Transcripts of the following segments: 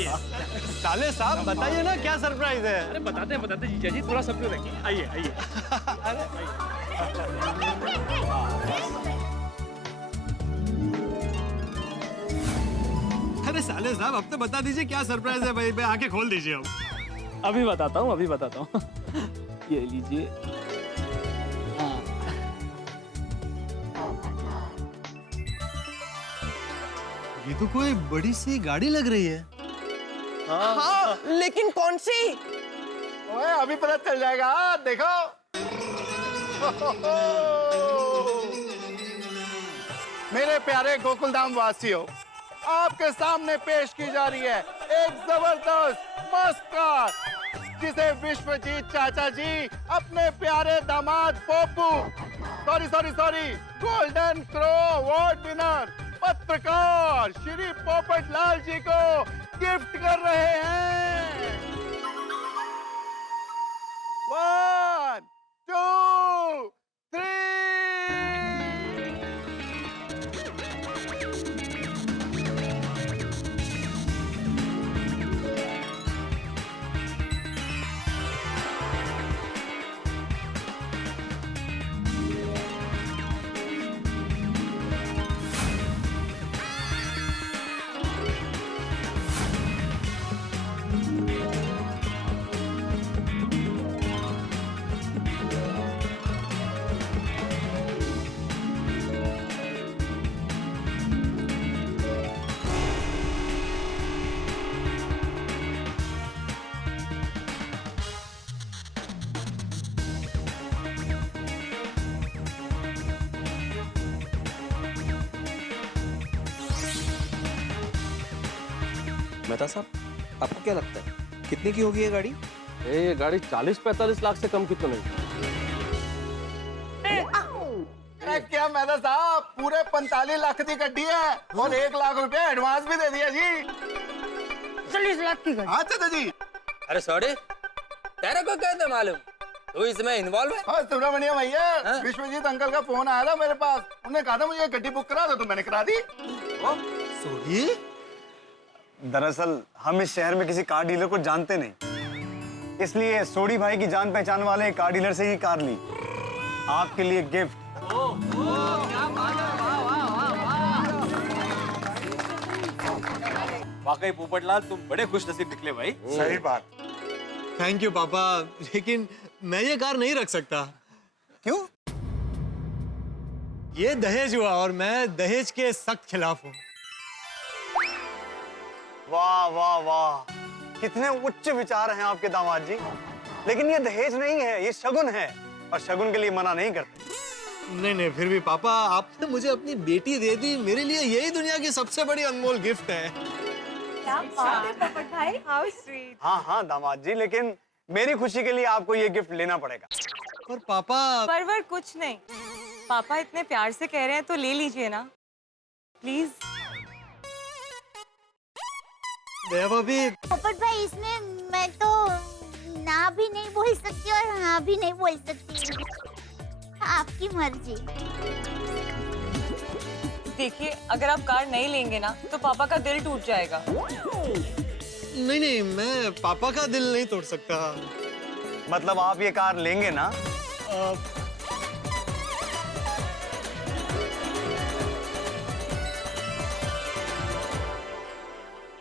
आइए। साले साहब बताइए ना क्या सरप्राइज है। अरे बताते जीजा जी, थोड़ा सब्र रखिए। आइए आइए। अरे साले साहब अब तो बता दीजिए क्या सरप्राइज है भाई, आके खोल दीजिए अब। अभी बताता हूँ ये लीजिए। हाँ। ये तो कोई बड़ी सी गाड़ी लग रही है। हाँ, लेकिन कौन सी? ओए अभी पता चल जाएगा, देखो। मेरे प्यारे गोकुलधाम वासियों, आपके सामने पेश की जा रही है एक जबरदस्त मस्त कार, जिसे विश्वजीत चाचा जी अपने प्यारे दामाद Popu sorry golden crow award winner पत्रकार श्री पोपट लाल जी को गिफ्ट कर रहे हैं। 1 2 3। मेहता साहब, आपको क्या लगता है कितने की होगी ये गाड़ी? ये गाड़ी 40-45 लाख से कम की तो नहीं। क्या मेहता साहब, पूरे 45 लाख की गड्डी है और 1 लाख रुपए एडवांस भी दे दिया जी। 40 लाख की गाड़ी। हाँ चाचा जी। अरे सॉरी, तेरे को क्या था मालूम? तू इसमें इन्वॉल्व है? हाँ सुब्रमण्यम भैया, विश्वजीत अंकल का फोन आया था मेरे पास, उन्होंने कहा था मुझे गड्डी बुक करा दो, तो मैंने करा दी। सोडी, दरअसल हम इस शहर में किसी कार डीलर को जानते नहीं, इसलिए सोडी भाई की जान पहचान वाले कार डीलर से ही कार ली। आपके लिए गिफ्ट। वाकई पोपटलाल, तुम बड़े खुश नसीब निकले भाई। सही बात। थैंक यू पापा, लेकिन मैं ये कार नहीं रख सकता। क्यों? ये दहेज हुआ और मैं दहेज के सख्त खिलाफ हूँ। वाह वाह वाह, कितने उच्च विचार हैं आपके दामाद जी। लेकिन ये दहेज नहीं है, ये शगुन है, और शगुन के लिए मना नहीं करते। नहीं, फिर भी पापा आपने मुझे अपनी बेटी दे दी, मेरे लिए यही दुनिया की सबसे बड़ी अनमोल गिफ्ट है। क्या बात है पोपट भाई, हाउ स्वीट। हाँ दामाद जी, लेकिन मेरी खुशी के लिए आपको ये गिफ्ट लेना पड़ेगा। पर पापा। परवर कुछ नहीं, पापा इतने प्यार से कह रहे हैं तो ले लीजिए ना प्लीज। भाभी। पोपट भाई, इसमें मैं तो ना भी नहीं बोल सकती और हाँ भी नहीं बोल सकती, आपकी मर्जी। देखिए, अगर आप कार नहीं लेंगे ना तो पापा का दिल टूट जाएगा। नहीं, मैं पापा का दिल नहीं तोड़ सकता। मतलब आप ये कार लेंगे ना?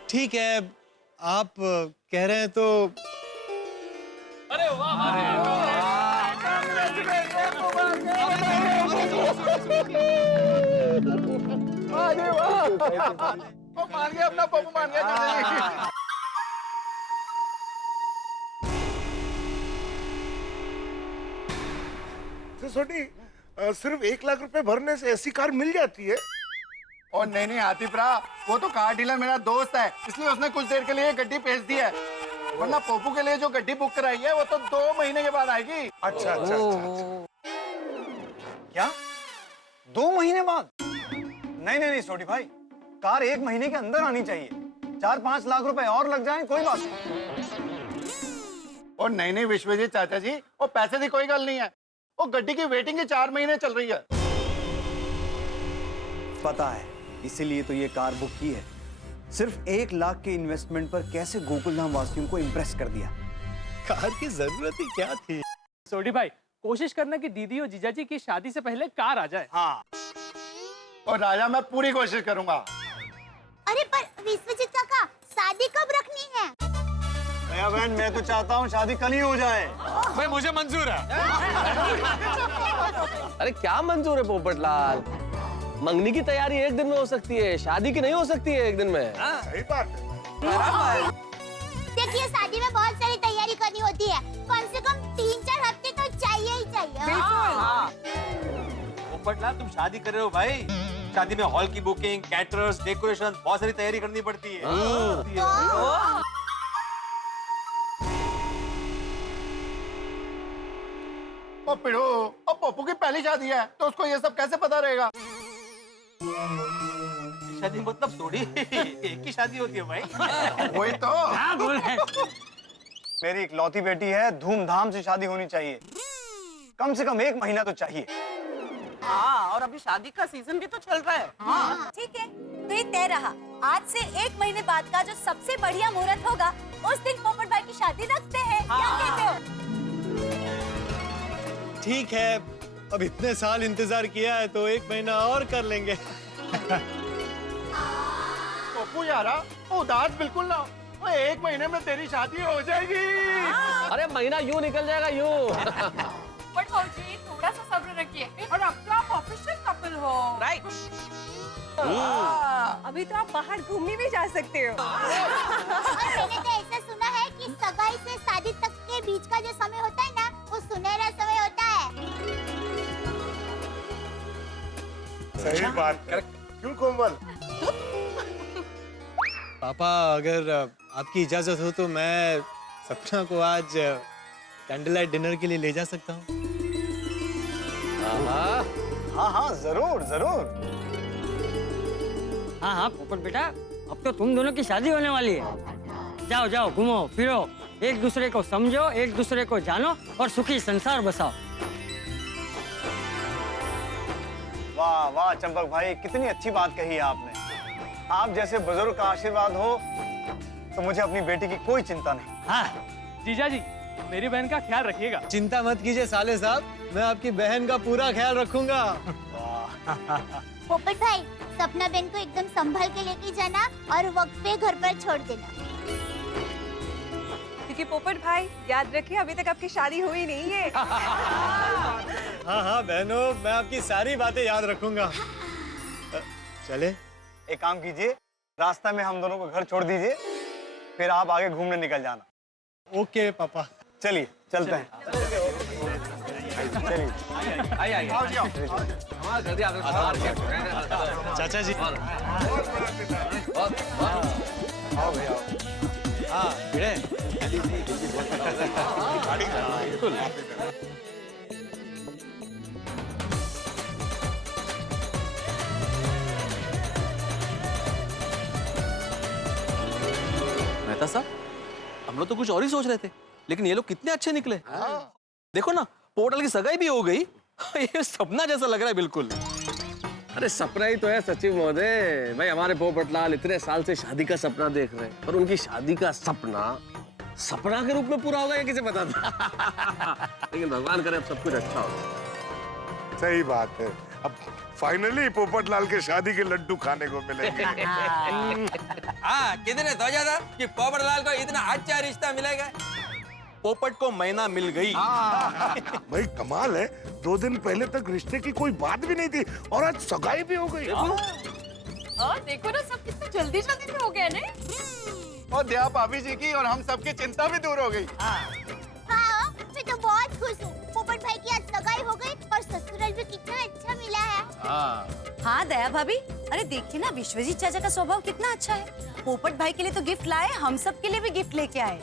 ठीक है, आप कह रहे हैं तो। अरे वाह, वो मान गया, अपना पप्पू मान गया चाचा जी। सोनी, सिर्फ 1 लाख रुपए भरने से ऐसी कार मिल जाती है? और नहीं आतिफरा, वो तो कार डीलर मेरा दोस्त है, इसलिए उसने कुछ देर के लिए गड्डी भेज दी है, वरना पोपू के लिए जो गड्डी बुक कराई है वो तो 2 महीने के बाद आएगी। अच्छा। क्या 2 महीने बाद? नहीं सोडी भाई, कार 1 महीने के अंदर आनी चाहिए। 4-5 लाख रुपए और लग जाएं कोई बात नहीं। और नहीं विश्वजीत चाचा जी, वो पैसे की कोई गल नहीं है, वो गड्डी की वेटिंग 4 महीने चल रही है। पता है, इसीलिए तो ये कार बुक की है। सिर्फ 1 लाख के इन्वेस्टमेंट पर कैसे गोकुलधाम वासियों को इम्प्रेस कर दिया। कार की जरूरत ही क्या थी? सोडी भाई, कोशिश करना कि दीदी और जीजाजी की शादी से पहले कार आ जाए। हाँ, और राजा मैं पूरी कोशिश करूंगा। अरे पर विश्वजीत काका, शादी कब रखनी है? दया बहन, मैं तो चाहता हूँ शादी कल ही हो जाए। भाई मुझे मंजूर है। अरे क्या मंजूर है पोपटलाल, मंगनी की तैयारी 1 दिन में हो सकती है, शादी की नहीं हो सकती है 1 दिन में। सही बात है। देखिए, शादी में बहुत सारी तैयारी करनी होती है, कम से कम 3-4 हफ्ते तो चाहिए ही चाहिए। पोपटलाल, तुम शादी कर रहे हो भाई, शादी में हॉल की बुकिंग, कैटरर्स, डेकोरेशन, बहुत सारी तैयारी करनी पड़ती है। ओ पिड़ो, अब पप्पू की पहली शादी है तो उसको ये सब कैसे पता रहेगा? शादी मतलब थोड़ी एक ही शादी होती है भाई। वही तो। मेरी इकलौती बेटी है, धूमधाम से शादी होनी चाहिए, कम से कम 1 महीना तो चाहिए। हाँ, और अभी शादी का सीजन भी तो चल रहा है। हाँ। ठीक है, तो ये तय रहा, आज से 1 महीने बाद का जो सबसे बढ़िया मुहूर्त होगा उस दिन पोपट भाई की शादी रखते हैं। क्या कहते हो? ठीक है, अब इतने साल इंतजार किया है तो 1 महीना और कर लेंगे। पप्पू यारा, उदास बिल्कुल ना, वो 1 महीने में तेरी शादी हो जाएगी। अरे महीना यूं निकल जाएगा यूं। बट भाऊजी, थोड़ा सा सब्र रखिए, और अब तो आप ऑफिशियल कपल हो। राइट। अभी तो आप बाहर घूमने भी जा सकते हो। और मैंने तो ऐसा सुना है कि सगाई से शादी तक के बीच का जो समय होता है ना, वो सुनहरा समय होता है। सही बात है। क्यों कोमल? पापा, अगर आपकी इजाजत हो तो मैं सपना को आज कैंडल लाइट डिनर के लिए ले जा सकता हूँ। हाँ हाँ, जरूर जरूर। हाँ हाँ पोपट बेटा, अब तो तुम दोनों की शादी होने वाली है। जाओ जाओ, घूमो फिरो, एक दूसरे को समझो, एक दूसरे को जानो और सुखी संसार बसाओ। वाह वाह चंपक भाई, कितनी अच्छी बात कही है आपने। आप जैसे बुजुर्ग का आशीर्वाद हो तो मुझे अपनी बेटी की कोई चिंता नहीं। हाँ जीजाजी, मेरी बहन का ख्याल रखिएगा। चिंता मत कीजिए साले साहब, मैं आपकी बहन का पूरा ख्याल रखूंगा। पोपट भाई, सपना बहन को एकदम संभाल के लेके जाना और वक्त पे घर पर छोड़ देना। क्योंकि पोपट भाई, याद रखिए अभी तक आपकी शादी हुई नहीं है। हाँ हाँ बहनों, मैं आपकी सारी बातें याद रखूंगा। चले, एक काम कीजिए, रास्ता में हम दोनों को घर छोड़ दीजिए, फिर आप आगे घूमने निकल जाना। ओके पापा। चलिए चलते हैं। चलिए चाचा जी। आओ भैया। हाँ भिड़े। मेहता साहब, हम लोग तो कुछ और ही सोच रहे थे, लेकिन ये लोग कितने अच्छे निकले। देखो ना, पोर्टल की सगाई भी हो गई। ये सपना जैसा लग रहा है बिल्कुल। अरे सपना ही तो है सचिव महोदय। भाई हमारे पोपटलाल इतने साल से शादी का सपना देख रहे हैं, और उनकी शादी का सपना सपना के रूप में पूरा होगा, ये किसे पता था। लेकिन भगवान करे अब सब कुछ अच्छा हो। सही बात है। अब फाइनली पोपटलाल के शादी के लड्डू खाने को मिलेंगे। हाँ, कितने सोचा था कि पोपटलाल को इतना अच्छा रिश्ता मिलेगा। पोपट को महीना मिल गई। भाई कमाल है, 2 दिन पहले तक रिश्ते की कोई बात भी नहीं थी और आज सगाई भी हो गई। देखो ना, सब कितना जल्दी जल्दी में हो गया ना। और दया भाभी जी की और हम सबकी चिंता भी दूर हो गई। हाँ, मैं तो बहुत खुश हूँ। पोपट भाई की आज सगाई हो गई और ससुराल भी कितना अच्छा मिला है। हाँ दया भाभी, अरे देखिए ना, विश्वजीत चाचा का स्वभाव कितना अच्छा है। पोपट भाई के लिए तो गिफ्ट लाए, हम सब के लिए भी गिफ्ट लेके आए।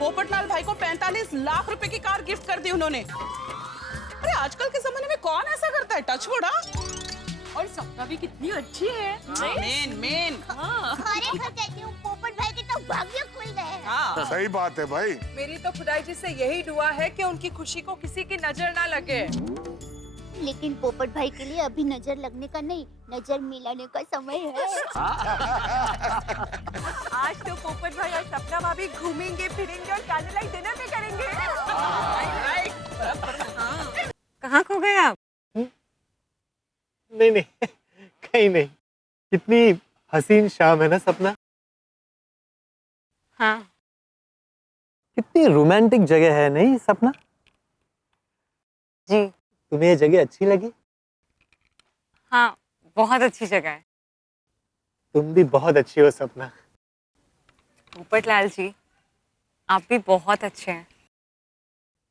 पोपटलाल भाई को 45 लाख रुपए की कार गिफ्ट कर दी उन्होंने। अरे आजकल के जमाने में कौन ऐसा करता है? Touch wood. और सपना भी कितनी अच्छी है। मेन। खरेखर कहती हूँ, पोपट भाई के तो भाग्य खुल गए हैं। सही बात है भाई। मेरी तो खुदाई जी से यही दुआ है कि उनकी खुशी को किसी की नजर ना लगे। लेकिन पोपट भाई के लिए अभी नजर लगने का नहीं, नजर मिलाने का समय है। आज तो पोपट भाई और सपना भाभी घूमेंगे फिरेंगे और कैंडल लाइट डिनर भी करेंगे। कहाँ खो गए आप? नहीं नहीं, कहीं नहीं। कितनी हसीन शाम है ना सपना। हाँ। कितनी रोमांटिक जगह है नहीं सपना। जी। तुम्हें ये जगह अच्छी लगी? हाँ, बहुत अच्छी जगह है। तुम भी बहुत अच्छी हो सपना। पोपटलाल जी, आप भी बहुत अच्छे हैं।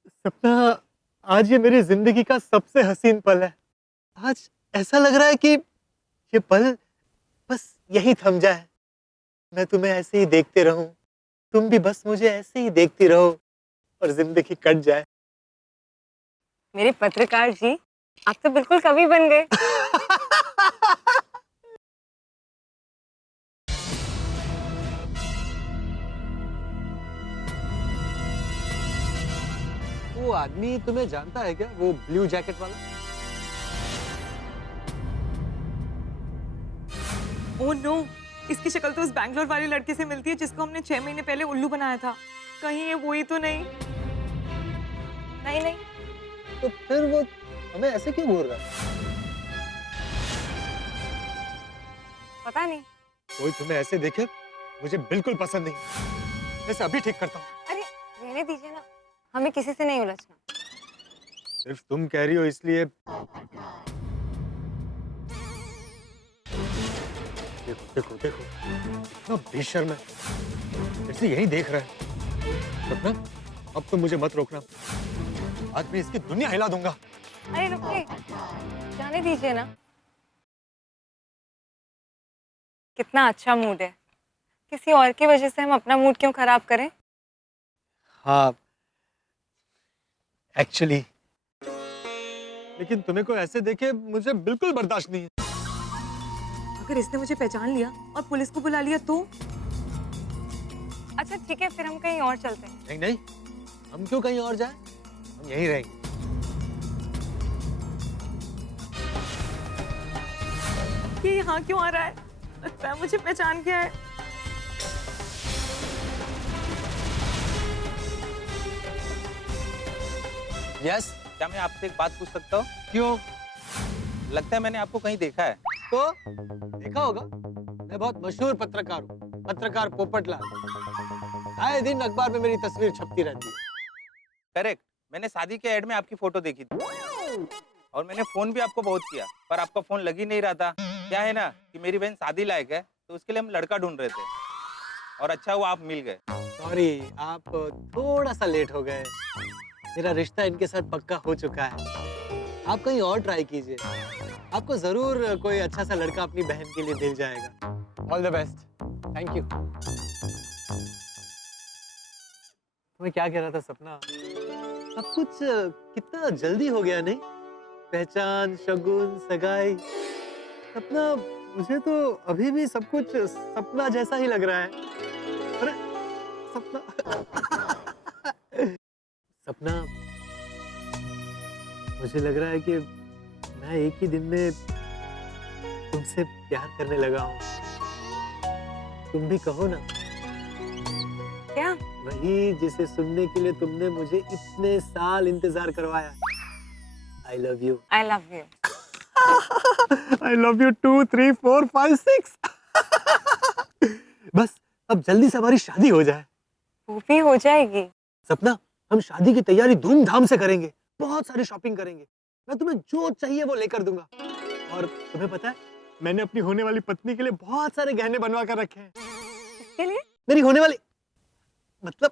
सपना, आज ये मेरी जिंदगी का सबसे हसीन पल है। आज ऐसा लग रहा है कि ये पल बस यही थम जाए, मैं तुम्हें ऐसे ही देखते रहूं, तुम भी बस मुझे ऐसे ही देखती रहो और जिंदगी कट जाए। मेरे पत्रकार जी, आप तो बिल्कुल कवि बन गए। वो आदमी तुम्हें जानता है क्या, वो ब्लू जैकेट वाला? ओह नो, इसकी शक्ल तो उस बैंगलोर वाले लड़के से मिलती है जिसको हमने 6 महीने पहले उल्लू बनाया था। कहीं ये वही तो नहीं? नहीं नहीं। तो फिर वो हमें ऐसे क्यों घूर रहा है? पता नहीं। कोई तुम्हें ऐसे देखे मुझे बिल्कुल पसंद नहीं। मैं इसे अभी ठीक करता हूँ। अरे रहने दीजिए ना, हमें किसी से नहीं उलझना। सिर्फ तुम कह रही हो इसलिए। देखो देखो देखो, इतना बेशर्म है, इसलिए यही देख रहा है। सपना, अब तो मुझे मत रोकना, आज मैं इसकी दुनिया हिला दूंगा। अरे रुकिए, जाने दीजिए ना। कितना अच्छा मूड है, किसी और की वजह से हम अपना मूड क्यों खराब करें? हाँ, एक्चुअली, लेकिन तुम्हें को ऐसे देखे मुझे बिल्कुल बर्दाश्त नहीं है। अगर इसने मुझे पहचान लिया और पुलिस को बुला लिया तो? अच्छा ठीक है, फिर हम कहीं और चलते हैं। नहीं नहीं, हम क्यों कहीं और जाएं? हम यहीं रहेंगे। ये यहाँ क्यों आ रहा है? लगता है मुझे पहचान गया है। यस, क्या मैं आपसे एक बात पूछ सकता हूँ? क्यों? लगता है मैंने आपको कहीं देखा है। तो देखा होगा, मैं बहुत मशहूर पत्रकार हूँ, पत्रकार पोपटलाल। आए दिन अखबार में मेरी तस्वीर छपती रहती है। करेक्ट, मैंने शादी के एड में आपकी फोटो देखी थी और मैंने फोन भी आपको बहुत किया, पर आपका फोन लग ही नहीं रहा था। क्या है ना कि मेरी बहन शादी लायक है, तो उसके लिए हम लड़का ढूंढ रहे थे और अच्छा हुआ आप मिल गए। सॉरी, आप थोड़ा सा लेट हो गए। मेरा रिश्ता इनके साथ पक्का हो चुका है। आप कहीं और ट्राई कीजिए, आपको जरूर कोई अच्छा सा लड़का अपनी बहन के लिए मिल जाएगा। All the best. Thank you. मैं क्या कह रहा था सपना, सब कुछ कितना जल्दी हो गया नहीं? पहचान, शगुन, सगाई। सपना, मुझे तो अभी भी सब कुछ सपना जैसा ही लग रहा है। अरे सपना सपना, मुझे लग रहा है कि मैं एक ही दिन में तुमसे प्यार करने लगा हूँ। तुम भी कहो ना। क्या? वही जिसे सुनने के लिए तुमने मुझे इतने साल इंतजार करवाया। I love you. I love you. I love you 2, 3, 4, 5, 6. बस अब जल्दी से हमारी शादी हो जाए। वो भी हो जाएगी। सपना, हम शादी की तैयारी धूमधाम से करेंगे, बहुत सारी शॉपिंग करेंगे। मैं तुम्हें जो चाहिए वो लेकर दूंगा। और तुम्हें पता है, मैंने अपनी होने वाली पत्नी के लिए बहुत सारे गहने बनवा कर रखे हैं। किसके लिए? मेरी होने वाली, मतलब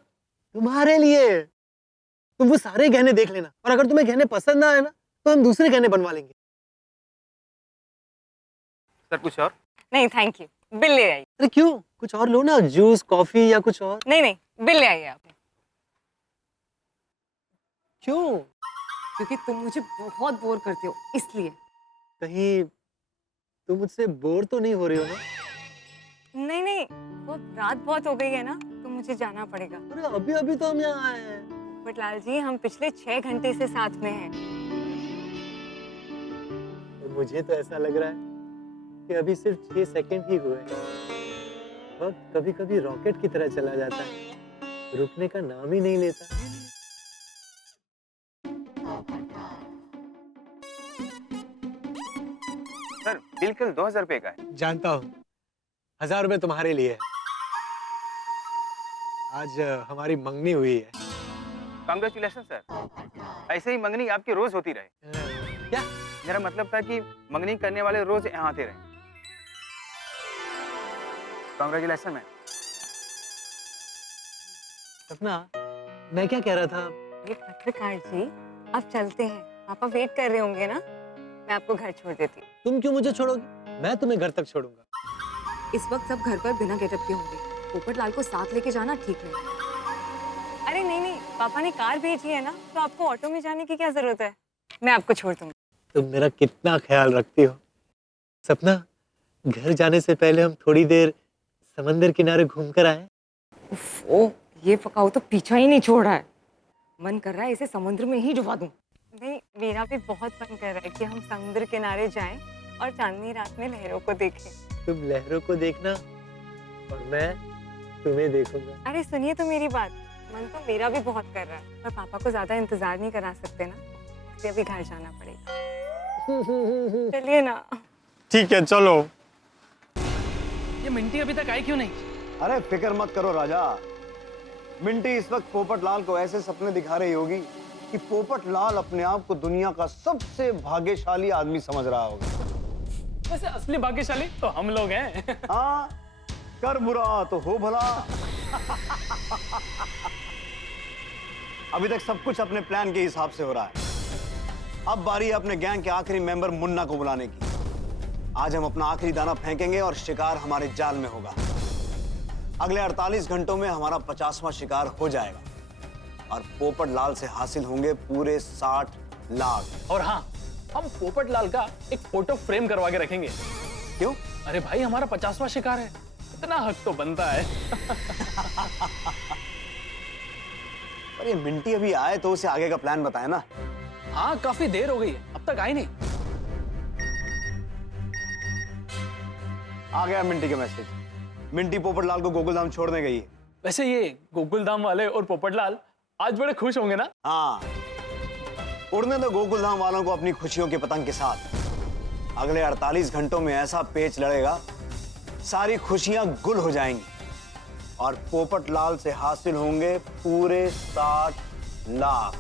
तुम्हारे लिए। तुम वो सारे गहने देख लेना, और अगर तुम्हें गहने पसंद ना आए ना, तो हम दूसरे गहने बनवा लेंगे। सर कुछ और? नहीं थैंक यू, बिल ले आइए। अरे क्यों? कुछ और लो ना, जूस, कॉफी या कुछ और। नहीं नहीं, बिल ले आइए आप। क्यों? क्योंकि तुम मुझे बहुत बोर करते हो, इसलिए। कहीं तुम मुझसे बोर तो नहीं हो रही हो ना? नहीं नहीं, वो रात बहुत हो गई है ना, तो मुझे जाना पड़ेगा। अरे अभी अभी तो हम यहाँ आए हैं। पोपटलाल जी, हम पिछले 6 घंटे से साथ में हैं। मुझे तो ऐसा लग रहा है कि अभी सिर्फ 6 सेकंड ही हुए हैं। वक्त कभी कभी रॉकेट की तरह चला जाता है, रुकने का नाम ही नहीं लेता। सर बिल कल 2000 रुपए का है। जानता हूँ, 1000 रुपए तुम्हारे लिए है। आज हमारी मंगनी हुई है। Congratulation sir. ऐसे ही मंगनी आपकी रोज होती रहे। क्या? मेरा मतलब था कि मंगनी करने वाले रोज यहाँ आते रहे। Congratulation ma'am. सपना, मैं क्या कह रहा था? ये पत्रकार जी, अब चलते हैं। पापा वेट कर रहे होंगे ना? मैं आपको घर छोड़ देती हूँ। तुम क्यों मुझे छोड़ोगी? मैं तुम्हें घर तक छोड़ूंगा। इस वक्त सब घर पर बिना गेटअप के होंगे। पोपटलाल को साथ लेके जाना ठीक नहीं। अरे नहीं नहीं, पापा ने कार भेजी है ना, तो आपको ऑटो में जाने की क्या जरूरत है? मैं आपको छोड़ दूंगी। तुम मेरा कितना ख्याल रखती हो। सपना, घर जाने से पहले हम थोड़ी देर समंदर किनारे घूम कर आए। ओह, ये पकाओ तो पीछा ही नहीं छोड़ रहा है। मन कर रहा है इसे समुद्र में ही डुबा दूं। नहीं, मेरा भी बहुत मन कर रहा है कि हम समुद्र किनारे जाएं और चांदनी रात में लहरों को देखें। तुम लहरों को देखना और मैं तुम्हें देखूंगा। अरे सुनिए तो मेरी बात, मन तो मेरा भी बहुत कर रहा है, पर पापा को ज्यादा इंतजार नहीं करा सकते ना, इसलिए अभी घर जाना पड़ेगा। चलिए ना। ठीक है चलो। ये मिंटी अभी तक आई क्यों नहीं? अरे फिक्र मत करो राजा। मिंटी इस वक्त पोपटलाल को ऐसे सपने दिखा रही होगी कि पोपटलाल अपने आप को दुनिया का सबसे भाग्यशाली आदमी समझ रहा होगा। वैसे असली भाग्यशाली तो हम लोग हैं। हाँ, कर बुरा तो हो भला। अभी तक सब कुछ अपने प्लान के हिसाब से हो रहा है। अब बारी है अपने गैंग के आखिरी मेंबर मुन्ना को बुलाने की। आज हम अपना आखिरी दाना फेंकेंगे और शिकार हमारे जाल में होगा। अगले 48 घंटों में हमारा 50वां शिकार हो जाएगा और पोपटलाल से हासिल होंगे पूरे 60 लाख। और हाँ, हम पोपटलाल का एक फोटो फ्रेम करवा के रखेंगे। क्यों? अरे भाई, हमारा 50वां शिकार है, इतना हक तो बनता है। पर ये मिंटी अभी आए तो उसे आगे का प्लान बताए ना। हाँ, काफी देर हो गई है, अब तक आई नहीं। आ गया मिंटी का मैसेज। मिंटी पोपटलाल को गोकुलधाम छोड़ने गई है। वैसे ये गोकुलधाम वाले और पोपटलाल आज बड़े खुश होंगे ना? हाँ, उड़ने दो गोकुलधाम वालों को अपनी खुशियों के पतंग के साथ। अगले 48 घंटों में ऐसा पेच लड़ेगा, सारी खुशियां गुल हो जाएंगी और पोपटलाल से हासिल होंगे पूरे 60 लाख।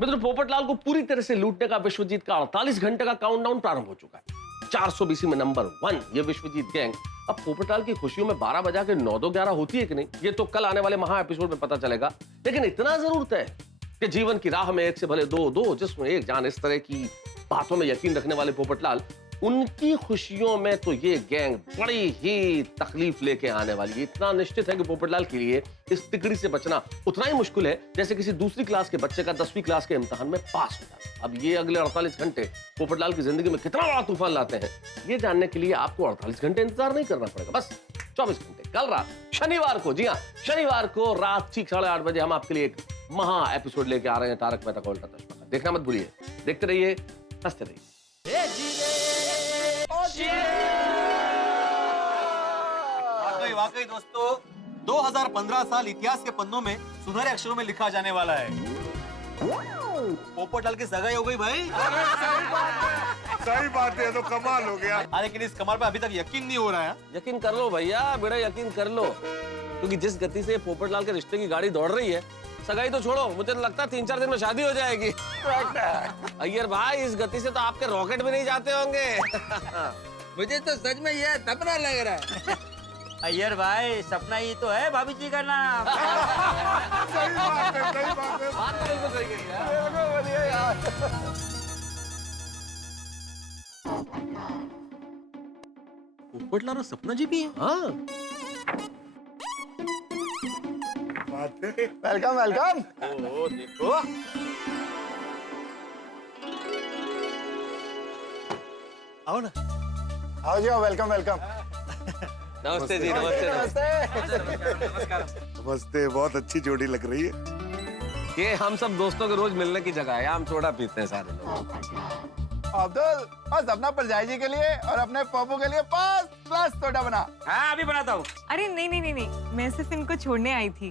मित्र, पोपटलाल को पूरी तरह से लूटने का विश्वजीत का 48 घंटे का काउंटडाउन प्रारंभ हो चुका है। 420 में नंबर 1 ये विश्वजीत गैंग अब पोपटलाल की खुशियों में 12 बजा के 9-11 होती है कि नहीं, ये तो कल आने वाले महा एपिसोड में पता चलेगा। लेकिन इतना जरूर तय कि जीवन की राह में एक से भले दो जिसमें एक जान, इस तरह की बातों में यकीन रखने वाले पोपटलाल, उनकी खुशियों में तो ये गैंग बड़ी ही तकलीफ लेके आने वाली है। इतना निश्चित है कि पोपटलाल के लिए इस तिकड़ी से बचना उतना ही मुश्किल है जैसे किसी दूसरी क्लास के बच्चे का 10वीं क्लास के इम्तिहान में पास हो जाना। अब ये अगले 48 घंटे पोपटलाल की जिंदगी में कितना बड़ा तूफान लाते हैं, ये जानने के लिए आपको 48 घंटे इंतजार नहीं करना पड़ेगा, बस 24 घंटे। कल रात शनिवार को, जी हाँ, शनिवार को रात ठीक 8:30 बजे हम आपके लिए एक महा एपिसोड लेके आ रहे हैं तारक मेहता का उल्टा चश्मा का। देखना मत भूलिए, देखते रहिए, हंसते रहिए। वाकई दोस्तों, 2015 साल इतिहास के पन्नों में सुनहरे अक्षरों में लिखा जाने वाला है। पोपटलाल की सगाई हो गई भाई। सही बात है, तो कमाल हो गया। लेकिन इस कमाल पे अभी तक यकीन नहीं हो रहा है। यकीन कर लो भैया, बेड़ा यकीन कर लो, क्योंकि जिस गति से पोपटलाल के रिश्ते की गाड़ी दौड़ रही है, सगाई तो छोड़ो, मुझे तो लगता है 3-4 दिन में शादी हो जाएगी। अय्यर भाई, इस गति से तो आपके रॉकेट भी नहीं जाते होंगे। मुझे तो सच में यह सपना लग रहा है। अय्यर भाई, सपना ही तो है भाभी जी का नाम। सही बात है, सही बात है। बात तो बिल्कुल सही कही यार। पोपटलाल और सपना जी भी है। हाँ, वेलकम वेलकम। ओ देखो, आओ ना। आओ जी, वेलकम वेलकम। नमस्ते जी, नमस्ते, बहुत अच्छी जोड़ी लग रही है। ये हम सब दोस्तों के रोज मिलने की जगह है, हम सोडा पीते हैं सारे लोग। अब्दुल और सपना परजाई जी के लिए और अपने पप्पू के लिए 5 ग्लास सोडा बना। हाँ अभी बनाता हूँ। अरे नहीं नहीं नहीं नहीं, मैं सिर्फ इनको छोड़ने आई थी।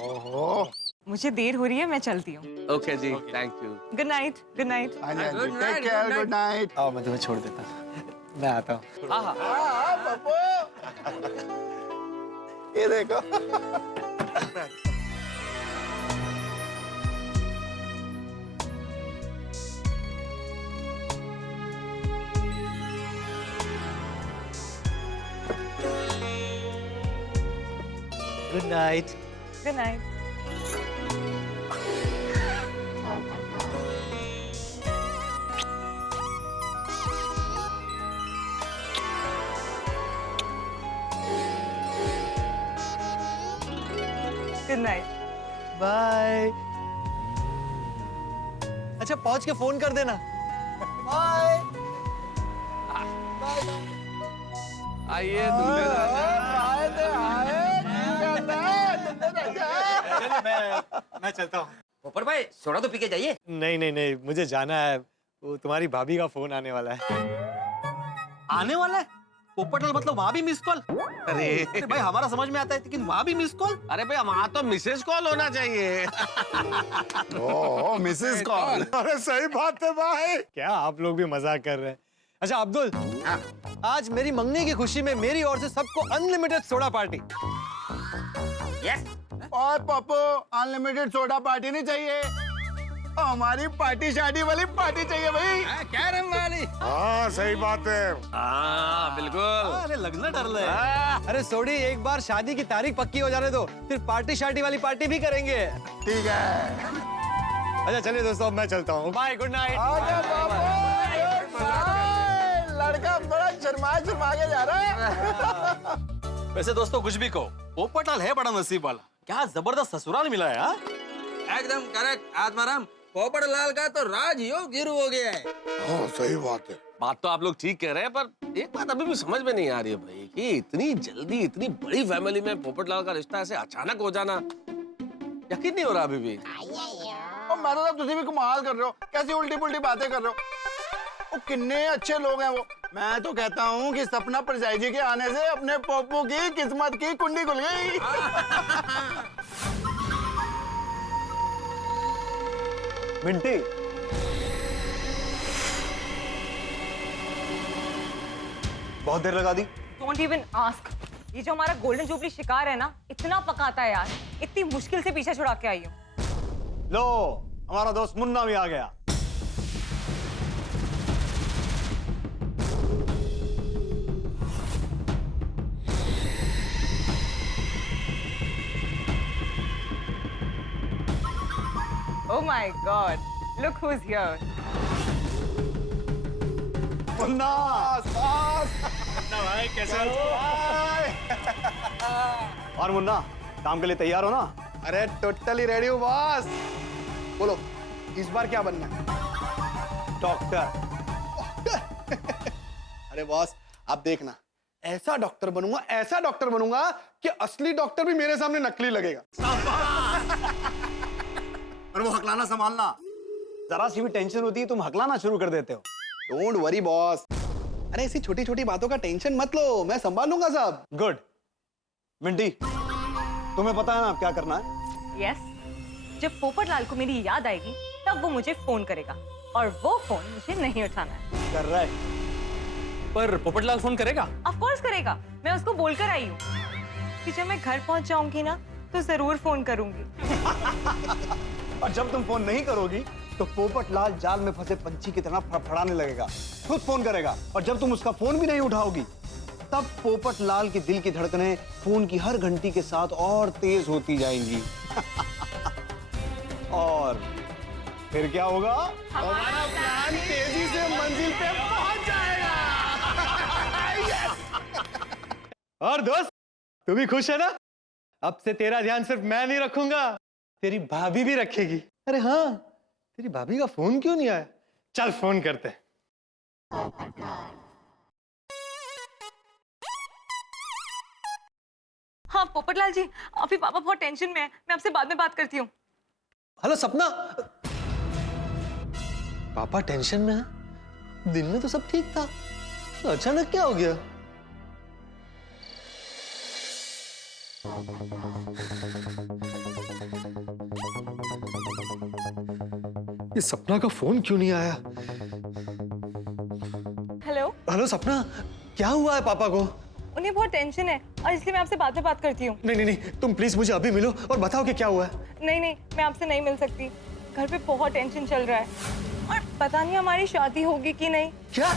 ओहो, मुझे देर हो रही है, मैं चलती हूँ। Okay ji, thank you. Good night, good night. Take care, good night. आओ मैं तुम्हें छोड़ देता हूँ, मैं आता हूँ। हाँ पप्पू, ये देखो। Good night. Good night. Good night. Bye. अच्छा पहुंच के फोन कर देना। बाय। आइए दूल्हे राजा। मैं चलता हूँ। पोपट भाई सोडा तो पी के जाइए। नहीं नहीं नहीं, मुझे जाना है, वो तुम्हारी भाभी का फोन आने वाला है। आने वाला है? पोपटलाल मतलब वहाँ भी मिस कॉल? अरे भाई हमारा समझ में आता है, लेकिन वहाँ भी मिस कॉल? अरे भाई वहाँ तो मिसेज कॉल होना चाहिए। ओह मिसेस कॉल। अरे सही बात है भाई। क्या आप लोग भी मजाक कर रहे हैं? अच्छा अब्दुल, आज मेरी मंगनी की खुशी में मेरी ओर से सबको अनलिमिटेड सोडा पार्टी। यस। और पप्पू अनलिमिटेड सोडा पार्टी नहीं चाहिए, हमारी पार्टी शादी वाली पार्टी चाहिए भाई। क्या रंग वाली? हाँ सही बात है। हाँ बिल्कुल। अरे लगना डर रहा है। अरे सोडी, एक बार शादी की तारीख पक्की हो जाने दो, फिर पार्टी शादी वाली पार्टी भी करेंगे। ठीक है। अच्छा चलिए दोस्तों, मैं चलता हूँ। Bye, good night. आजा बाबू, लड़का बड़ा शर्मा के जा रहा है। वैसे दोस्तों कुछ भी कहो, पोपटलाल है बड़ा नसीब वाला। क्या जबरदस्त ससुराल मिला है। हाँ? एकदम करेक्ट आत्माराम। पोपटलाल का तो राजयोग शुरू हो गया है। हाँ सही बात है। बात तो आप लोग ठीक कह रहे हैं, पर एक बात अभी भी समझ में नहीं आ रही है भाई कि इतनी जल्दी इतनी बड़ी फैमिली में पोपटलाल का रिश्ता ऐसे अचानक हो जाना यकीन नहीं हो रहा अभी भी। और मैं तो तुझे भी कमाल कर रहे हो, कैसी उल्टी पुल्टी बातें कर रहे हो। वो कितने अच्छे लोग हैं वो। मैं तो कहता हूँ कि सपना परजाई जी के आने से अपने पप्पू की किस्मत की कुंडी खुल गई। मिंटी, बहुत देर लगा दी। Don't even ask. ये जो हमारा गोल्डन जुबली शिकार है ना, इतना पकाता है यार, इतनी मुश्किल से पीछे छुड़ा के आई हूँ। लो, हमारा दोस्त मुन्ना भी आ गया। Oh my God! Look who's here. Munna, भाई कैसा हो? और मुन्ना, काम के लिए तैयार हो ना? अरे टोटली रेडी हूँ बॉस। बोलो इस बार क्या बनना है? डॉक्टर। अरे बॉस आप देखना, ऐसा डॉक्टर बनूंगा कि असली डॉक्टर भी मेरे सामने नकली लगेगा। और वो हकलाना संभालना। जरा सी भी टेंशन होती है तुम हकलाना शुरू कर देते हो। Don't worry boss. अरे ऐसी छोटी छोटी बातों का टेंशन मत लो, मैं संभालूंगा सब। गुड। मिंटी, तुम्हें पता है ना अब क्या करना है? यस। जब पोपटलाल को मेरी याद आएगी, तब वो मुझे फोन करेगा, और वो फोन मुझे नहीं उठाना है। कर रहा है। पर पोपटलाल फोन करेगा? ऑफ कोर्स करेगा। मैं उसको बोलकर आई हूँ कि जब मैं घर पहुंच जाऊंगी ना, तो जरूर फोन करूंगी। और जब तुम फोन नहीं करोगी तो पोपटलाल जाल में फंसे पंछी की तरह फड़फड़ाने लगेगा, खुद फोन करेगा। और जब तुम उसका फोन भी नहीं उठाओगी, तब पोपटलाल के दिल की धड़कनें फोन की हर घंटी के साथ और तेज होती जाएंगी। और फिर क्या होगा? हमारा प्लान तेजी से मंजिल पे पहुंच जाएगा। और दोस्त, तू भी खुश है ना? अब से तेरा ध्यान सिर्फ मैं नहीं रखूंगा, तेरी भाभी भी रखेगी। अरे हाँ, तेरी भाभी का फोन क्यों नहीं आया? चल फोन करते हैं। हाँ पोपटलाल जी, अभी पापा बहुत टेंशन में है, मैं आपसे बाद में बात करती हूँ। हेलो सपना, पापा टेंशन में है? दिन में तो सब ठीक था, तो अचानक क्या हो गया? ये सपना का फोन क्यों नहीं आया? हेलो। हेलो सपना, क्या हुआ है पापा को? उन्हें बहुत टेंशन है और इसलिए मैं आपसे बाद में बात करती हूँ। नहीं नहीं नहीं, तुम प्लीज मुझे अभी मिलो और बताओ कि क्या हुआ है। नहीं नहीं, मैं आपसे नहीं मिल सकती, घर पे बहुत टेंशन चल रहा है और पता नहीं हमारी शादी होगी कि नहीं। क्या?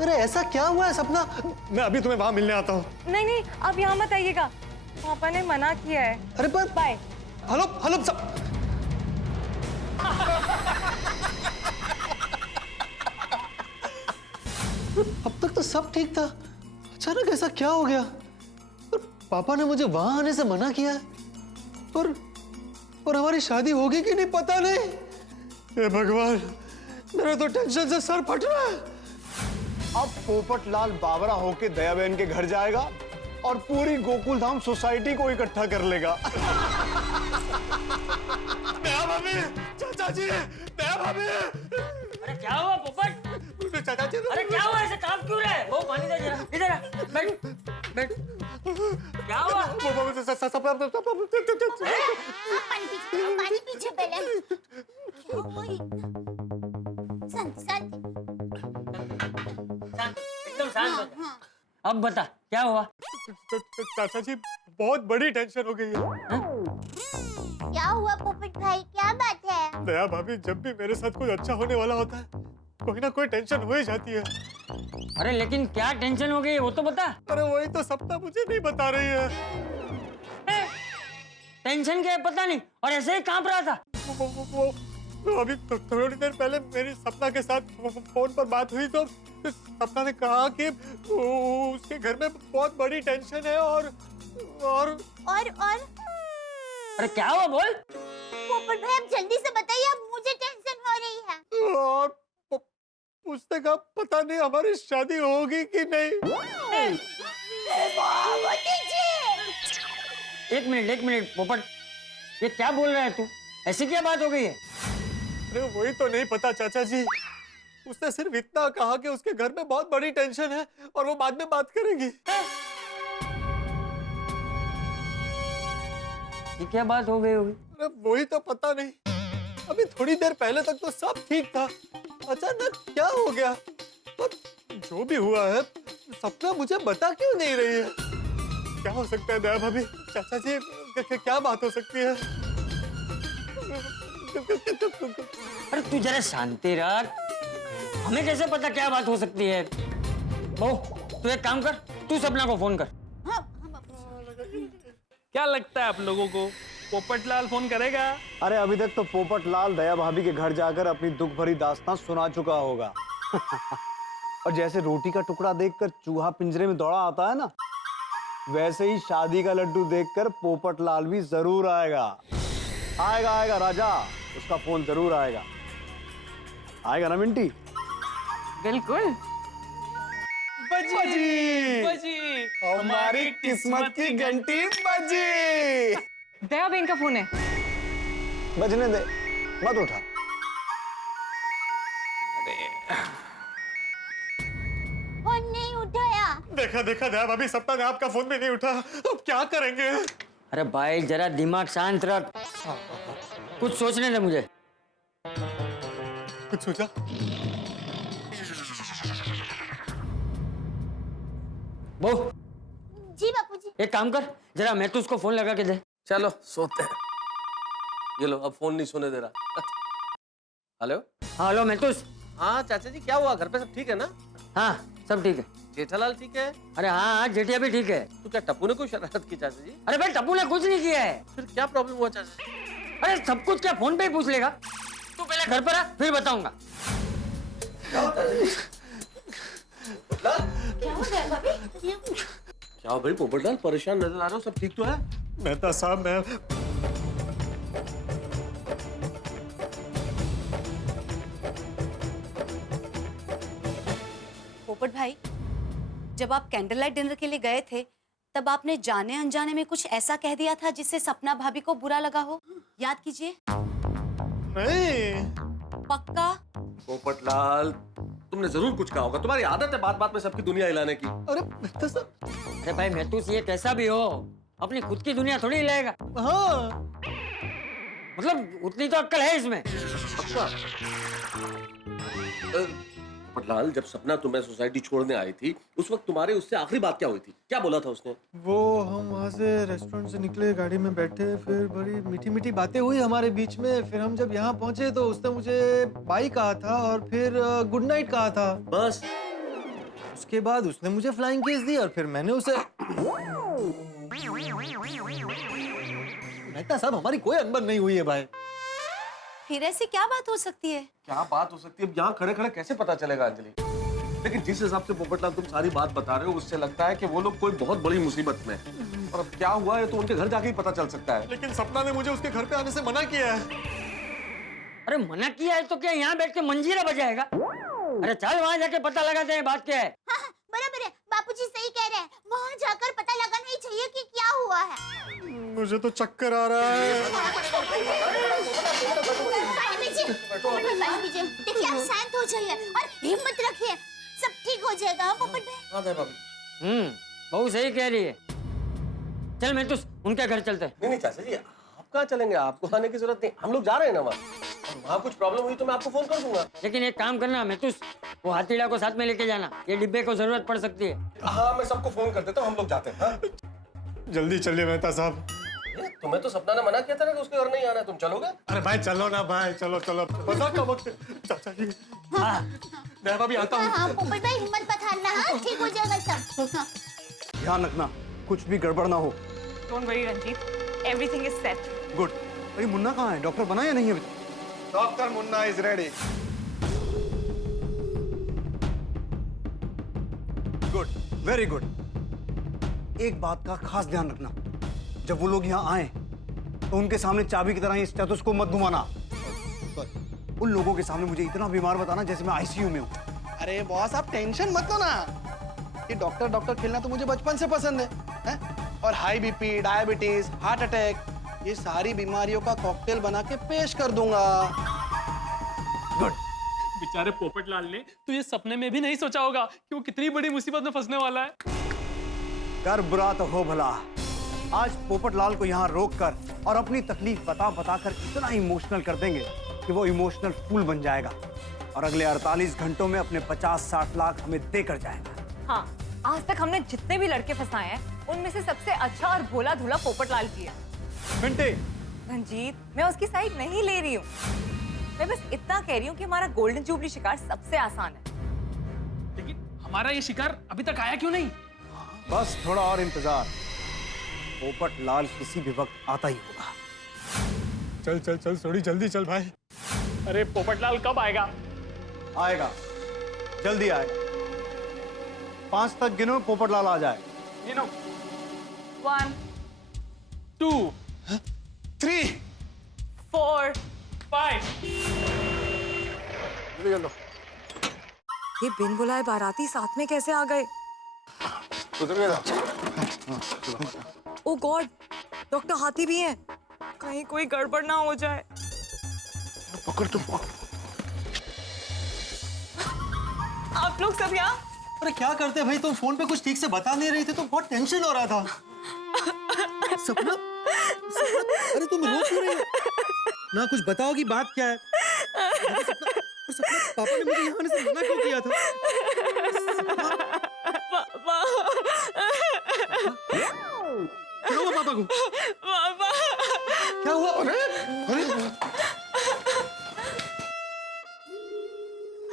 अरे ऐसा क्या हुआ है सपना? मैं अभी तुम्हें वहां मिलने आता हूँ। नहीं नहीं, आप यहाँ मत आइएगा, पापा ने मना किया है। अरे पर बाय। हेलो हेलो अब तक तो सब ठीक था, अचानक ऐसा क्या हो गया? और पापा ने मुझे वहां आने से मना किया है और हमारी शादी होगी कि नहीं पता नहीं। हे भगवान, मेरा तो टेंशन से सर फट रहा है। अब पोपटलाल बावरा होके दया बहन के घर जाएगा और पूरी गोकुल धाम सोसाइटी को इकट्ठा कर लेगा। दया भाभी, चाचा जी, दया भाभी। अरे क्या हुआ पोपट? चाचा जी, अरे क्या हुआ, ऐसे काम क्यों रहे? वो पानी दे जरा, इधर आ, बैठ बैठ। क्या हुआ? पानी पीछे पहले। शांति शांति। एकदम शांत हो जा। अब बता क्या हुआ? चाचा जी, बहुत बड़ी टेंशन हो गई है। क्या हुआ पोपट भाई, क्या बात है? दया भाभी, जब भी मेरे साथ कुछ अच्छा होने वाला होता है, कोई ना कोई टेंशन हो ही जाती है। अरे लेकिन क्या टेंशन हो गई वो तो बता। अरे वही तो सपना मुझे नहीं बता रही है। टेंशन क्या है पता नहीं, और ऐसे ही कांप रहा था। वो अभी थोड़ी देर पहले मेरी सपना के साथ फोन पर बात हुई तो सपना ने कहा कि उसके घर में बहुत बड़ी टेंशन है और अरे क्या हुआ बोल? पोपट भाई आप जल्दी से बताइए, अब मुझे टेंशन हो रही है। और उसने कहा पता नहीं हमारी शादी होगी कि नहीं। एक मिनट पोपट, ये क्या बोल रहा है तू? ऐसी क्या बात हो गई है? अरे वही तो नहीं पता चाचा जी, उसने सिर्फ इतना कहा कि उसके घर में बहुत बड़ी टेंशन है और वो बाद में बात करेगी। ये क्या बात हो गई होगी? अरे वही तो पता नहीं, अभी थोड़ी देर पहले तक तो सब ठीक था, अचानक क्या हो गया? और जो भी हुआ है, सपना मुझे बता क्यों नहीं रही है? क्या हो सकता है दया भाभी, चाचा जी, क्या बात हो सकती है? अरे तू जरा शांति रख, हमें कैसे पता क्या बात हो सकती है? बहू तू एक काम कर, तू सपना को फोन कर। क्या लगता है आप लोगों को, पोपटलाल फोन करेगा? अरे अभी तक तो पोपटलाल दया भाभी के घर जाकर अपनी दुख भरी दास्तां सुना चुका होगा। और जैसे रोटी का टुकड़ा देखकर चूहा पिंजरे में दौड़ा आता है ना, वैसे ही शादी का लड्डू देखकर पोपटलाल भी जरूर आएगा। आएगा राजा, उसका फोन जरूर आएगा। आएगा ना मिंटी? बिल्कुल। बजी, हमारी किस्मत की घंटी बजी। दया बहन का फोन है। बजने दे, मत उठा। फोन नहीं उठाया। देखा दया भाभी, सपना ने आपका फोन भी नहीं उठा, अब क्या करेंगे? अरे भाई जरा दिमाग शांत रख, कुछ सोचने दे मुझे। कुछ सोचा? बहू जी बापूजी। एक काम कर, जरा मैं तो उसको फोन लगा के दे। चलो सोते हैं। ये लो, अब फोन नहीं सुने दे रहा। हेलो। हाँ हेलो मैं तो। हाँ चाचा जी, क्या हुआ? घर पे सब ठीक है ना? हाँ सब ठीक है। जेठालाल ठीक है? अरे हाँ जेठिया भी ठीक है। तो क्या टप्पू ने कोई शरारत की चाचा जी? अरे भाई टप्पू ने कुछ नहीं किया है। फिर क्या प्रॉब्लम हुआ चाचा जी? अरे सब कुछ क्या फोन पे ही पूछ लेगा? तू पहले घर पर आ, फिर बताऊंगा। क्या हो गया भाभी? क्या भाई पोपटलाल, परेशान नजर आ रहे हो, सब ठीक तो है? मेहता साहब, मैं पोपट भाई, जब आप कैंडल लाइट डिनर के लिए गए थे तब आपने जाने अनजाने में कुछ ऐसा कह दिया था जिससे सपना भाभी को बुरा लगा हो? याद कीजिए। नहीं। पक्का? पोपटलाल, तुमने जरूर कुछ कहा होगा। तुम्हारी आदत है बात बात में सबकी दुनिया हिलाने की। अरे भाई महतूस, ये कैसा भी हो, अपनी खुद की दुनिया थोड़ी हिलाएगा। हाँ। मतलब उतनी तो अक्ल है इसमें। पोपटलाल, जब सपना तुम्हें सोसाइटी छोड़ने आई थी, उस वक्त तुम्हारे उससे आखिरी बात क्या हुई थी? क्या बोला था उसने? वो हम वहाँ से रेस्टोरेंट से निकले, गाड़ी में बैठे, फिर बड़ी मीठी मीठी बातें हुई हमारे बीच में। फिर हम जब यहाँ पहुंचे तो उसने मुझे बाय कहा था और फिर गुड नाइट कहा था। बस उसके बाद उसने मुझे फ्लाइंग किस दी और फिर मैंने उसे। मेहता साहब, हमारी कोई अनबन नहीं हुई है भाई। फिर ऐसी क्या बात हो सकती है? क्या बात हो सकती है? अब यहाँ खड़े खड़े कैसे पता चलेगा अंजलि? लेकिन जिस हिसाब से पोपटलाल तुम सारी बात बता रहे हो, उससे लगता है कि वो लोग कोई बहुत बड़ी मुसीबत में हैं। और अब क्या हुआ है तो उनके घर जाके ही पता चल सकता है। लेकिन सपना ने मुझे उसके घर पे आने से मना किया है। अरे मना किया है तो क्या यहाँ बैठ के मंजीरा बजाएगा? अरे चल वहाँ जाके पता लगाते हैं बात क्या है। हाँ, बराबर है, बापूजी सही कह रहे हैं। वहाँ जाकर पता लगाना ही चाहिए कि क्या हुआ है। मुझे तो चक्कर आ रहा है। देखिए, आप शांत हो जाइए और हिम्मत रखिए, सब ठीक हो जाएगा। हाँ, पोपट भाई। बहू सही कह रही है। चल मैं तो उनके घर चलते हैं। नहीं चाचा जी, आप कहाँ चलेंगे? आपको आने की जरूरत नहीं, हम लोग जा रहे हैं ना वहाँ। वहाँ कुछ प्रॉब्लम हुई तो मैं आपको फोन कर दूंगा। लेकिन एक काम करना मैं वो हाथीड़ा को साथ में लेके जाना, ये डिब्बे को जरूरत पड़ सकती है। हाँ, मैं सबको फोन कर देता हूँ, हम लोग जाते हैं। हाँ? जल्दी चलिए मेहता साहब। तुम्हें तो सपना ने मना किया था ना कि उसके घर नहीं आना है, तुम चलोगे? अरे भाई चलो ना भाई, चलो चलो। बता कब वक्त चाचा जी। मैं अभी आता हूँ। हाँ, पोपट भाई हिम्मत मत हारना। हाँ, ठीक हो जाएगा सब। हाँ। ध्यान रखना, कुछ भी गड़बड़ ना हो। Don't worry Ranjit, everything is set. Good. अरे मुन्ना कहाँ है? डॉक्टर बना या नहीं अभी? Doctor Munna is ready. Good, very good. एक बात का खास ध्यान रखना, जब वो लोग यहाँ आए तो उनके सामने चाबी की तरह इस स्टेटस को मत घुमाना। उन लोगों के सामने मुझे इतना बीमार बताना जैसे मैं आईसीयू में हूँ। अरे बॉस, आप टेंशन मत लो ना। ये डॉक्टर डॉक्टर खेलना तो मुझे बचपन से पसंद है? और high BP, diabetes, heart attack, ये सारी बीमारियों का कॉकटेल बना के पेश कर दूंगा। गुड। बेचारे पोपटलाल ने तो ये सपने में भी नहीं सोचा होगा कि वो कितनी बड़ी मुसीबत में फंसने वाला है। कर बुरा तो हो भला। आज पोपटलाल को यहाँ रोक कर और अपनी तकलीफ बता बता कर इतना इमोशनल कर देंगे कि वो इमोशनल फूल बन जाएगा और अगले 48 घंटों में अपने 50-60 लाख हमें देकर जाएगा। हाँ, आज तक हमने जितने भी लड़के फंसाए हैं उनमें से सबसे अच्छा और भोला धूला पोपटलाल की है। घंटे। रंजीत, मैं उसकी साइड नहीं ले रही हूँ। मैं बस इतना कह रही हूँ कि हमारा गोल्डन जुबली शिकार सबसे आसान है। लेकिन हमारा ये शिकार अभी तक आया क्यों नहीं? बस थोड़ा और इंतजार, पोपटलाल किसी भी वक्त आता ही होगा। चल चल चल, थोड़ी जल्दी चल भाई। अरे पोपटलाल कब आएगा? आएगा, जल्दी आएगा। 5 तक गिनो, पोपटलाल आ जाए। 1 2 3 4 5। ये बिन बुलाए बाराती साथ में कैसे आ गए? ओ गॉड, डॉक्टर हाथी भी हैं। कहीं कोई गड़बड़ ना हो जाए। पकड़ तुम। आप लोग सब यहाँ? अरे क्या करते भाई, तुम फोन पे कुछ ठीक से बता नहीं रही थी तो बहुत टेंशन हो रहा था। सपना, अरे तुम रो क्यों रही हो? ना कुछ बताओगी बात क्या है? सपना, पापा ने मुझे यहाँ आने से मना क्यों किया था? बुलाओ पापा को। क्या हुआ? अरे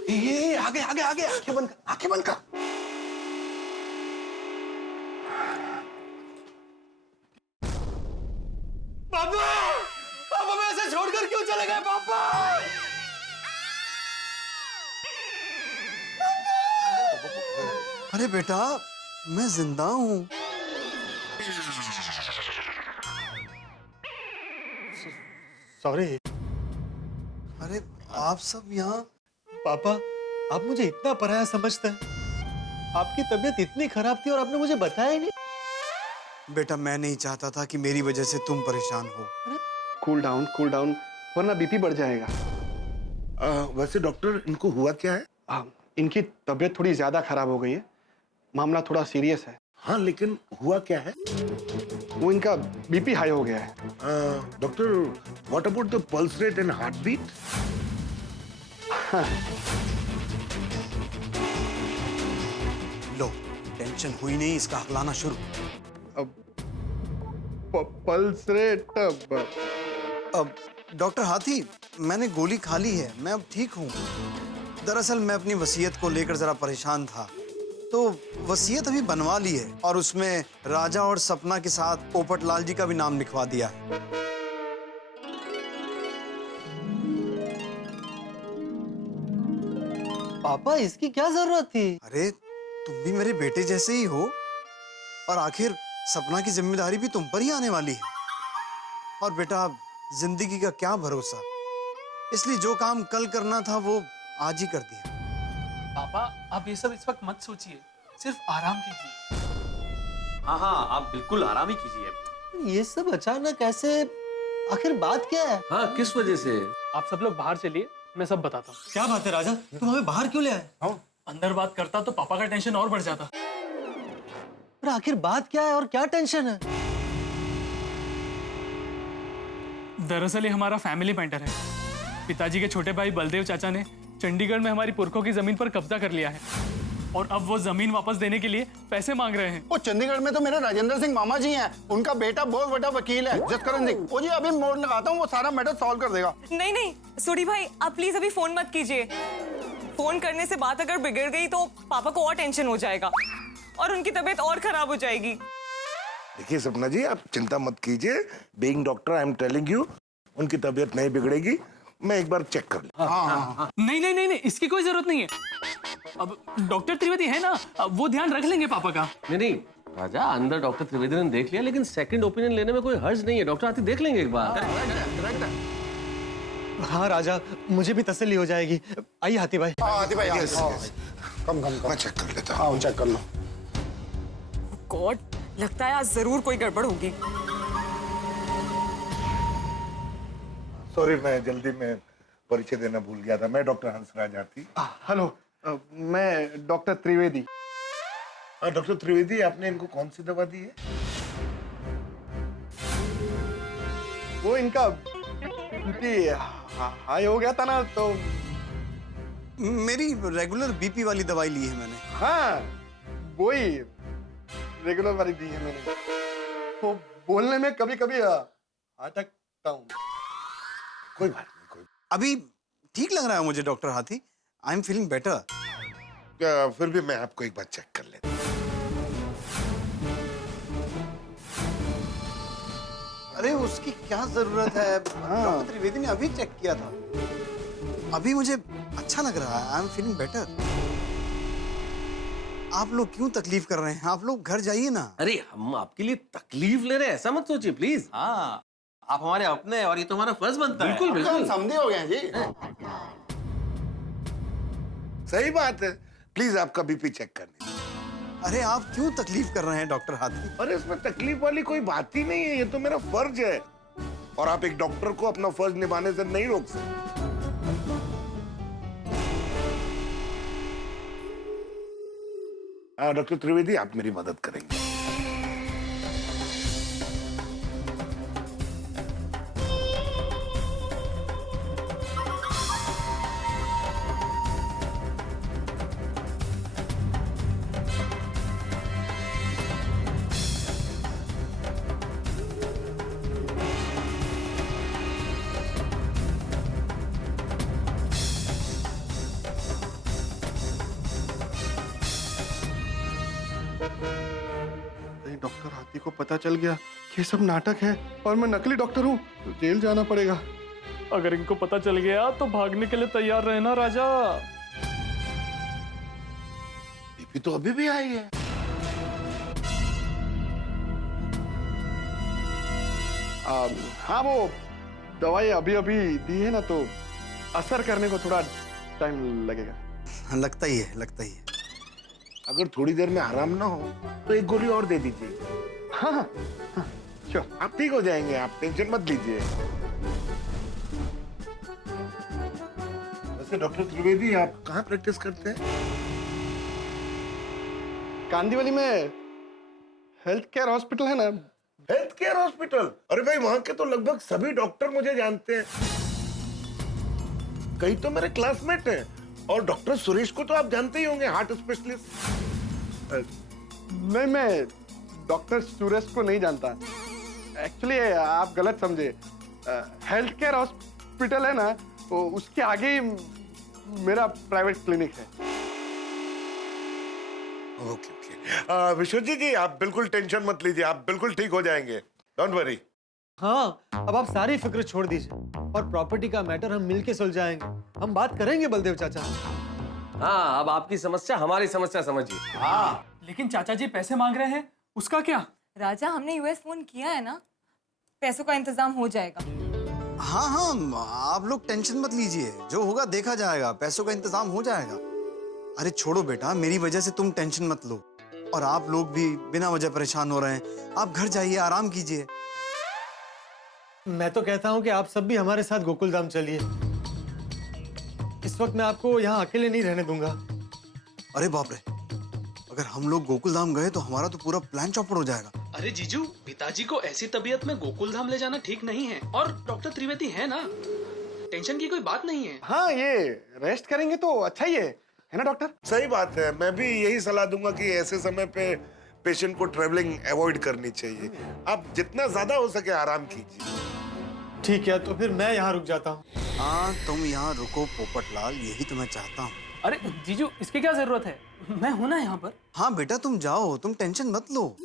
ये आगे आगे आगे, आंखें बंद कर, आंखें बंद कर। पापा, पापा मैं ऐसे छोड़कर क्यों चले गए पापा? अरे बेटा, मैं जिंदा हूँ। सॉरी। अरे आप सब यहाँ? पापा, आप मुझे इतना पराया समझते हैं। आपकी तबीयत इतनी खराब थी और आपने मुझे बताया ही नहीं। बेटा मैं नहीं चाहता था कि मेरी वजह से तुम परेशान हो। कूल डाउन, वरना बीपी बढ़ जाएगा। वैसे डॉक्टर इनको हुआ क्या है? इनकी तबीयत थोड़ी ज्यादा खराब हो गई है, मामला थोड़ा सीरियस है। हाँ लेकिन हुआ क्या है? वो इनका बीपी हाई हो गया है। Doctor what about the pulse rate and heart beat? Low tension हुई नहीं, इसका हकलाना शुरू। पल्स रेट अब डॉक्टर हाथी, मैंने गोली खा ली है, मैं अब ठीक हूँ। दरअसल मैं अपनी वसीयत को लेकर जरा परेशान था, तो वसीयत अभी बनवा ली है और उसमें राजा और सपना के साथ पोपटलाल जी का भी नाम लिखवा दिया है। पापा इसकी क्या जरूरत थी? अरे तुम भी मेरे बेटे जैसे ही हो, और आखिर सपना की जिम्मेदारी भी तुम पर ही आने वाली है। और बेटा जिंदगी का क्या भरोसा, इसलिए जो काम कल करना था वो आज ही कर दिया। पापा आप ये सब इस वक्त मत सोचिए, सिर्फ आराम कीजिए। हाँ हाँ, आप बिल्कुल आराम ही कीजिए। ये सब अचानक ऐसे, आखिर बात क्या है? हाँ, किस वजह से? आप सब लोग बाहर चलिए, मैं सब बताता हूँ। क्या बात है राजा, तुम हमें बाहर क्यों ले आए? अंदर बात करता तो पापा का टेंशन और बढ़ जाता। पर आखिर बात क्या है और क्या टेंशन है? दरअसल ये हमारा फैमिली मैटर है। पिताजी के छोटे भाई बलदेव चाचा ने चंडीगढ़ में हमारी पुरखों की जमीन पर कब्जा कर लिया है और अब वो जमीन वापस देने के लिए पैसे मांग रहे हैं। वो चंडीगढ़ में तो मेरे राजेंद्र सिंह मामा जी हैं, उनका बेटा बहुत बड़ा वकील है जसकरण सिंह। वो जी अभी मोड़ लगाता हूँ, वो सारा मैटर सॉल्व कर देगा। नहीं नहीं सूरी भाई, आप प्लीज अभी फोन मत कीजिए। फोन करने से बात अगर बिगड़ गई तो पापा को और टेंशन हो जाएगा और उनकी तबीयत और खराब हो जाएगी। देखिए सपना जी, आप चिंता मत कीजिए। Being doctor I am telling you, उनकी तबीयत नहीं बिगड़ेगी। मैं एक बार चेक कर लूं। नहीं नहीं नहीं नहीं, इसकी कोई जरूरत नहीं है। अब डॉक्टर त्रिवेदी है ना, अब वो ध्यान रख लेंगे पापा का। नहीं राजा, अंदर डॉक्टर त्रिवेदी ने देख लिया, लेकिन सेकंड ओपिनियन लेने में कोई हर्ज नहीं है। डॉक्टर हाथी देख लेंगे एक बार। हाँ राजा, मुझे भी तसल्ली हो जाएगी। आइए हाथी भाई। हाथी भाई कम मैं चेक कर लेता हूँ। हाँ चेक कर लो। गॉड, लगता है आज जरूर कोई गड़बड़ होगी। सॉरी, मैं जल्दी में परिचय देना भूल गया था। मैं डॉक्टर हंसराज हाथी। हेलो, मैं डॉक्टर त्रिवेदी। डॉक्टर त्रिवेदी, आपने इनको कौन सी दवा दी है? वो इनका बीपी हाई हो गया था ना, तो मेरी रेगुलर बीपी वाली दवाई ली है मैंने। हाँ वही रेगुलर वाली दी है मैंने। वो बोलने में कभी कभी अटकता हूँ। कोई बात नहीं, कोई। अभी ठीक लग रहा है मुझे डॉक्टर हाथी, आई एम फीलिंग बेटर। फिर भी मैं आपको एक बार चेक कर लेता हूँ। अरे उसकी क्या जरूरत है, डॉक्टर त्रिवेदी ने अभी चेक किया था। अभी मुझे अच्छा लग रहा है, आई एम फीलिंग बेटर। आप लोग क्यों तकलीफ कर रहे हैं? आप लोग घर जाइए ना। अरे हम आपके लिए तकलीफ ले रहे हैं, ऐसा मत सोचिए प्लीज। हाँ, आप हमारे अपने हैं और ये तो हमारा फर्ज बनता है। बिल्कुल हम समझे हो गए हैं जी। सही बात है, प्लीज आपका बीपी चेक करने। अरे आप क्यों तकलीफ कर रहे हैं डॉक्टर हाथी? अरे इसमें तकलीफ वाली कोई बात ही नहीं है, ये तो मेरा फर्ज है और आप एक डॉक्टर को अपना फर्ज निभाने से नहीं रोक सकते। डॉक्टर त्रिवेदी, आप मेरी मदद करेंगे। डॉक्टर हाथी को पता चल गया कि ये सब नाटक है और मैं नकली डॉक्टर हूँ, तो जेल जाना पड़ेगा। अगर इनको पता चल गया तो भागने के लिए तैयार रहना राजा। बीपी तो अभी भी आई है। हाँ वो दवाई अभी अभी दी है ना, तो असर करने को थोड़ा टाइम लगेगा। लगता ही है, लगता ही है। अगर थोड़ी देर में आराम ना हो तो एक गोली और दे दीजिए। हाँ हाँ श्योर। आप ठीक हो जाएंगे, आप टेंशन मत लीजिए। वैसे डॉक्टर त्रिवेदी आप कहाँ प्रैक्टिस करते हैं? कांदीवली में हेल्थ केयर हॉस्पिटल है ना। Health care hospital? अरे भाई वहां के तो लगभग सभी डॉक्टर मुझे जानते हैं, कई तो मेरे क्लासमेट हैं। और डॉक्टर सुरेश को तो आप जानते ही होंगे, हार्ट स्पेशलिस्ट। नहीं, मैं डॉक्टर सुरेश को नहीं जानता। एक्चुअली आप गलत समझे। हेल्थ केयर हॉस्पिटल है ना, तो उसके आगे ही मेरा प्राइवेट क्लिनिक है। Okay okay. विश्वजीत जी आप बिल्कुल टेंशन मत लीजिए, आप बिल्कुल ठीक हो जाएंगे, डोंट वरी। हाँ, अब आप सारी फिक्र छोड़ दीजिए और प्रॉपर्टी का मैटर हम मिलके सुलझाएंगे। हम बात करेंगे बलदेव चाचा। हाँ, अब आपकी समस्या हमारी समस्या समझिए। हाँ, लेकिन चाचा जी पैसे मांग रहे हैं, उसका क्या? राजा, हमने यूएस फोन किया है ना, पैसों का इंतजाम हो जाएगा। हाँ हाँ, आप लोग टेंशन मत लीजिए, जो होगा देखा जाएगा, पैसों का इंतजाम हो जाएगा। अरे छोड़ो बेटा, मेरी वजह से तुम टेंशन मत लो। और आप लोग भी बिना वजह परेशान हो रहे हैं, आप घर जाइए, आराम कीजिए। मैं तो कहता हूँ कि आप सब भी हमारे साथ गोकुल धाम चलिए। इस वक्त मैं आपको यहाँ अकेले नहीं रहने दूंगा। अरे बाप रे, अगर हम लोग गोकुल धाम गए तो हमारा तो पूरा प्लान चौपट हो जाएगा। अरे जीजू, पिताजी को ऐसी तबीयत में गोकुल धाम ले जाना ठीक नहीं है। और डॉक्टर त्रिवेदी है ना, टेंशन की कोई बात नहीं है। हाँ, ये रेस्ट करेंगे तो अच्छा ही है ना डॉक्टर? सही बात है, मैं भी यही सलाह दूंगा कि ऐसे समय पे पेशेंट को ट्रेवलिंग अवॉइड करनी चाहिए। आप जितना ज्यादा हो सके आराम कीजिए। ठीक है, तो फिर मैं यहाँ रुक जाता हूँ। हाँ, तुम यहाँ रुको पोपटलाल, यही तो मैं चाहता हूँ। अरे जीजू, इसकी क्या जरूरत है, मैं हूं ना यहाँ पर। हाँ बेटा, तुम जाओ, तुम टेंशन मत लो।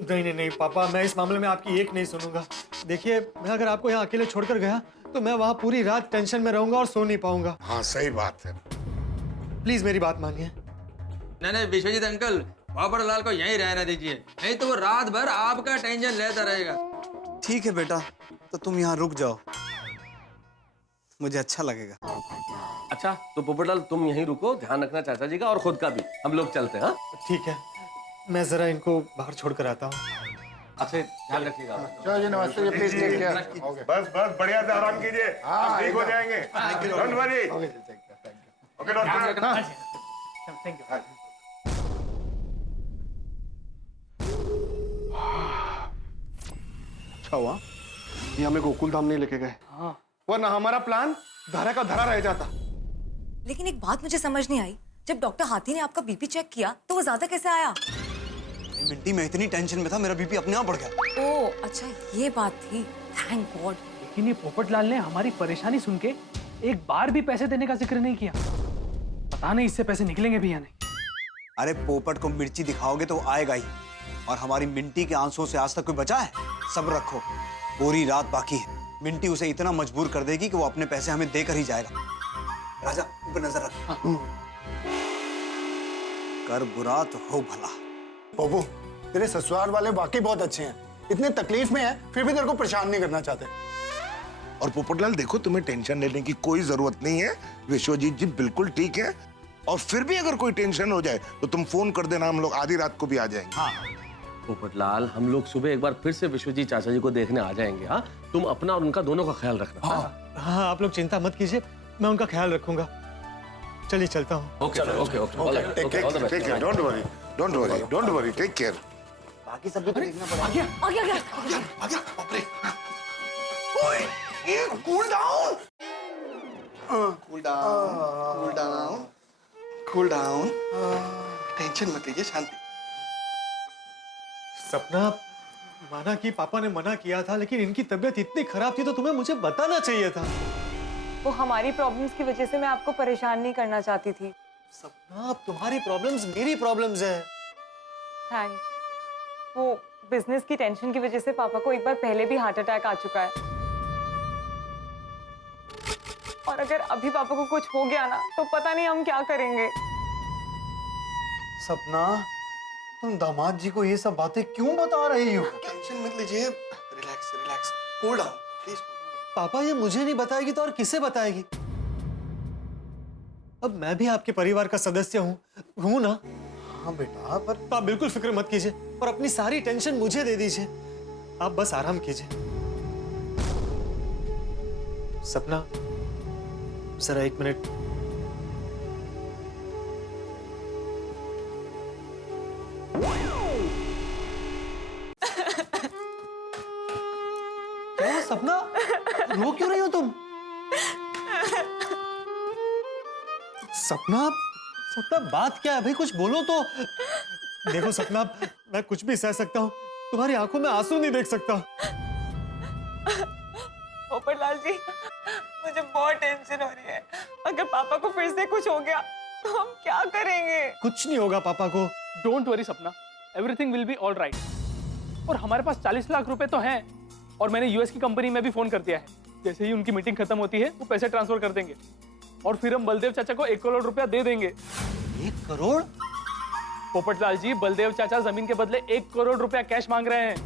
नहीं नहीं नहीं पापा, मैं इस मामले में आपकी एक नहीं सुनूंगा। देखिए, मैं अगर आपको यहाँ अकेले छोड़कर गया तो मैं वहाँ पूरी रात टेंशन में रहूंगा और सो नहीं पाऊंगा। हाँ सही बात है। प्लीज मेरी बात मानिए। नहीं विश्वजीत अंकल, पोपटलाल को यहीं रहने दीजिए, नहीं तो वो रात भर आपका टेंशन लेता रहेगा। ठीक है बेटा, तो तुम यहाँ रुक जाओ, मुझे अच्छा लगेगा। अच्छा, तो पोपटलाल तुम यहीं रुको, ध्यान रखना चाचा जी का और खुद का भी। हम लोग चलते हैं। हाँ ठीक है, मैं जरा इनको बाहर छोड़कर आता हूँ। अच्छा, ध्यान रखिएगा। चलो जी, नमस्ते जी, प्लीज टेक केयर। बस बस बढ़िया से आराम कीजिए, आप ठीक हो जाएंगे, don't worry. Okay doctor. Thank you. अच्छा हुआ ये हमें गोकुल धाम नहीं लेके गए, वरना हमारा प्लान धरा का धरा रह जाता। लेकिन एक बात मुझे समझ नहीं आई, जब डॉक्टर हाथी ने आपका बीपी चेक किया तो वो ज्यादा कैसे आया? मिंटी, मैं इतनी टेंशन में था, मेरा बीपी अपने आप बढ़ गया। ओह अच्छा, ये बात थी, थैंक गॉड। लेकिन ये पोपटलाल ने हमारी परेशानी सुन के एक बार भी पैसे देने का जिक्र नहीं किया। पता नहीं इससे पैसे निकलेंगे भी या नहीं। अरे पोपट को मिर्ची दिखाओगे तो आएगा ही, और हमारी मिंटी के आंसुओं से आज तक कोई बचा है? सब्र रखो, पूरी रात बाकी है। मिंटी उसे इतना मजबूर कर देगी कि वो अपने पैसे हमें देकर ही जाएगा। राजा, ऊपर नजर रख। कर बुरा तो हो भला। बाबू, तेरे ससुराल वाले वाकई बहुत अच्छे हैं, इतने तकलीफ में है फिर भी तेरे को परेशान नहीं करना चाहते। और पोपटलाल देखो, तुम्हें टेंशन लेने की कोई जरूरत नहीं है, विश्वजीत जी बिल्कुल ठीक है। और फिर भी अगर कोई टेंशन हो जाए तो तुम फोन कर देना, हम लोग आधी रात को भी आ जाएंगे। हाँ पोपटलाल, हम लोग सुबह एक बार फिर से विश्वजीत चाचा जी को देखने आ जाएंगे। हाँ, तुम अपना और उनका दोनों का ख्याल रखना। हाँ, आप लोग चिंता मत कीजिए, मैं उनका ख्याल रखूंगा। चलिए चलता हूँ। Okay okay okay, take care, don't worry, don't worry, don't worry, take care. बाकी सब भी तो देखना पड़ेगा। आ गया आ गया, बाप रे। ओए, ये cool down, cool down, cool down, cool down. Tension मत लीजिए, शांति। सपना, माना कि पापा ने मना किया था, लेकिन इनकी तबीयत इतनी खराब थी तो तुम्हें मुझे बताना चाहिए था। वो हमारी प्रॉब्लम्स की वजह से मैं आपको परेशान नहीं करना चाहती थी। सपना, अब तुम्हारी प्रॉब्लम्स मेरी प्रॉब्लम्स है। थैंक्स। वो बिजनेस की टेंशन की वजह से पापा को एक बार पहले भी हार्ट अटैक आ चुका है, और अगर अभी पापा को कुछ हो गया ना तो पता नहीं हम क्या करेंगे। सपना, तुम दामाद जी को ये सब बातें क्यों बता रही हो? टेंशन मत लीजिए, relax relax, cool down please. पापा ये मुझे नहीं बताएगी तो और किसे बताएगी? अब मैं भी आपके परिवार का सदस्य हूँ ना? हाँ बेटा, पर आप बिल्कुल फिक्र मत कीजिए, और अपनी सारी टेंशन मुझे दे दीजिए। आप बस आराम कीजिए। सपना, जरा 1 मिनट। क्या है सपना? रो क्यों रही हो तुम? सपना, सपना बात क्या है भाई? कुछ बोलो तो। देखो सपना, मैं कुछ भी सह सकता हूँ, तुम्हारी आंखों में आंसू नहीं देख सकता। पोपटलाल जी, मुझे बहुत टेंशन हो रही है। अगर पापा को फिर से कुछ हो गया तो हम क्या करेंगे? कुछ नहीं होगा पापा को। डोंट वरी सपना, everything will be all right. और हमारे पास 40 लाख रुपए तो हैं, और मैंने यूएस की कंपनी में भी फोन कर दिया है। जैसे ही उनकी मीटिंग खत्म होती है वो पैसे ट्रांसफर कर देंगे, और फिर हम बलदेव चाचा को 1 करोड़ रुपया दे देंगे। 1 करोड़? पोपटलाल जी, बलदेव चाचा जमीन के बदले 1 करोड़ रुपया कैश मांग रहे हैं,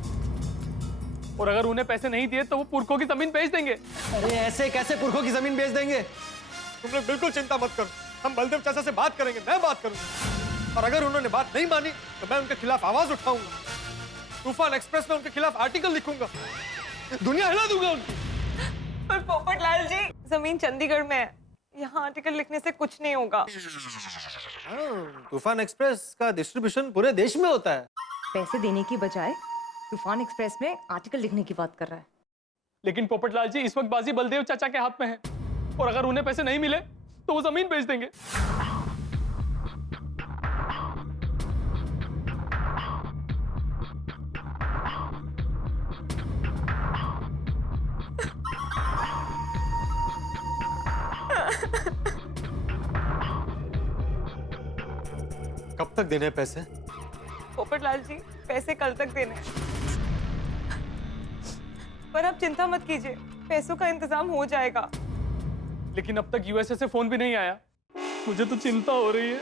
और अगर उन्हें पैसे नहीं दिए तो वो पुरखों की जमीन बेच देंगे। अरे ऐसे कैसे पुरखों की जमीन बेच देंगे? तुम लोग बिल्कुल चिंता मत करो, हम बलदेव चाचा से बात करेंगे, मैं बात करूंगा। और अगर उन्होंने बात नहीं मानी तो मैं उनके खिलाफ आवाज उठाऊंगा। तूफान एक्सप्रेस में उनके खिलाफ आर्टिकल लिखूंगा, दुनिया हिला दूंगा उनकी। पर पोपटलाल जी, जमीन चंडीगढ़ में है, यहाँ आर्टिकल लिखने से कुछ नहीं होगा। तूफान एक्सप्रेस का डिस्ट्रीब्यूशन पूरे देश में होता है। पैसे देने की बजाय तूफान एक्सप्रेस में आर्टिकल लिखने की बात कर रहा है। लेकिन पोपटलाल जी, इस वक्त बाजी बलदेव चाचा के हाथ में है, और अगर उन्हें पैसे नहीं मिले तो वो जमीन बेच देंगे। कब तक देने पैसे? पोपटलाल जी, पैसे कल तक देने हैं। पर आप चिंता मत कीजिए, पैसों का इंतजाम हो जाएगा। लेकिन अब तक यूएसए से फोन भी नहीं आया, मुझे तो चिंता हो रही है।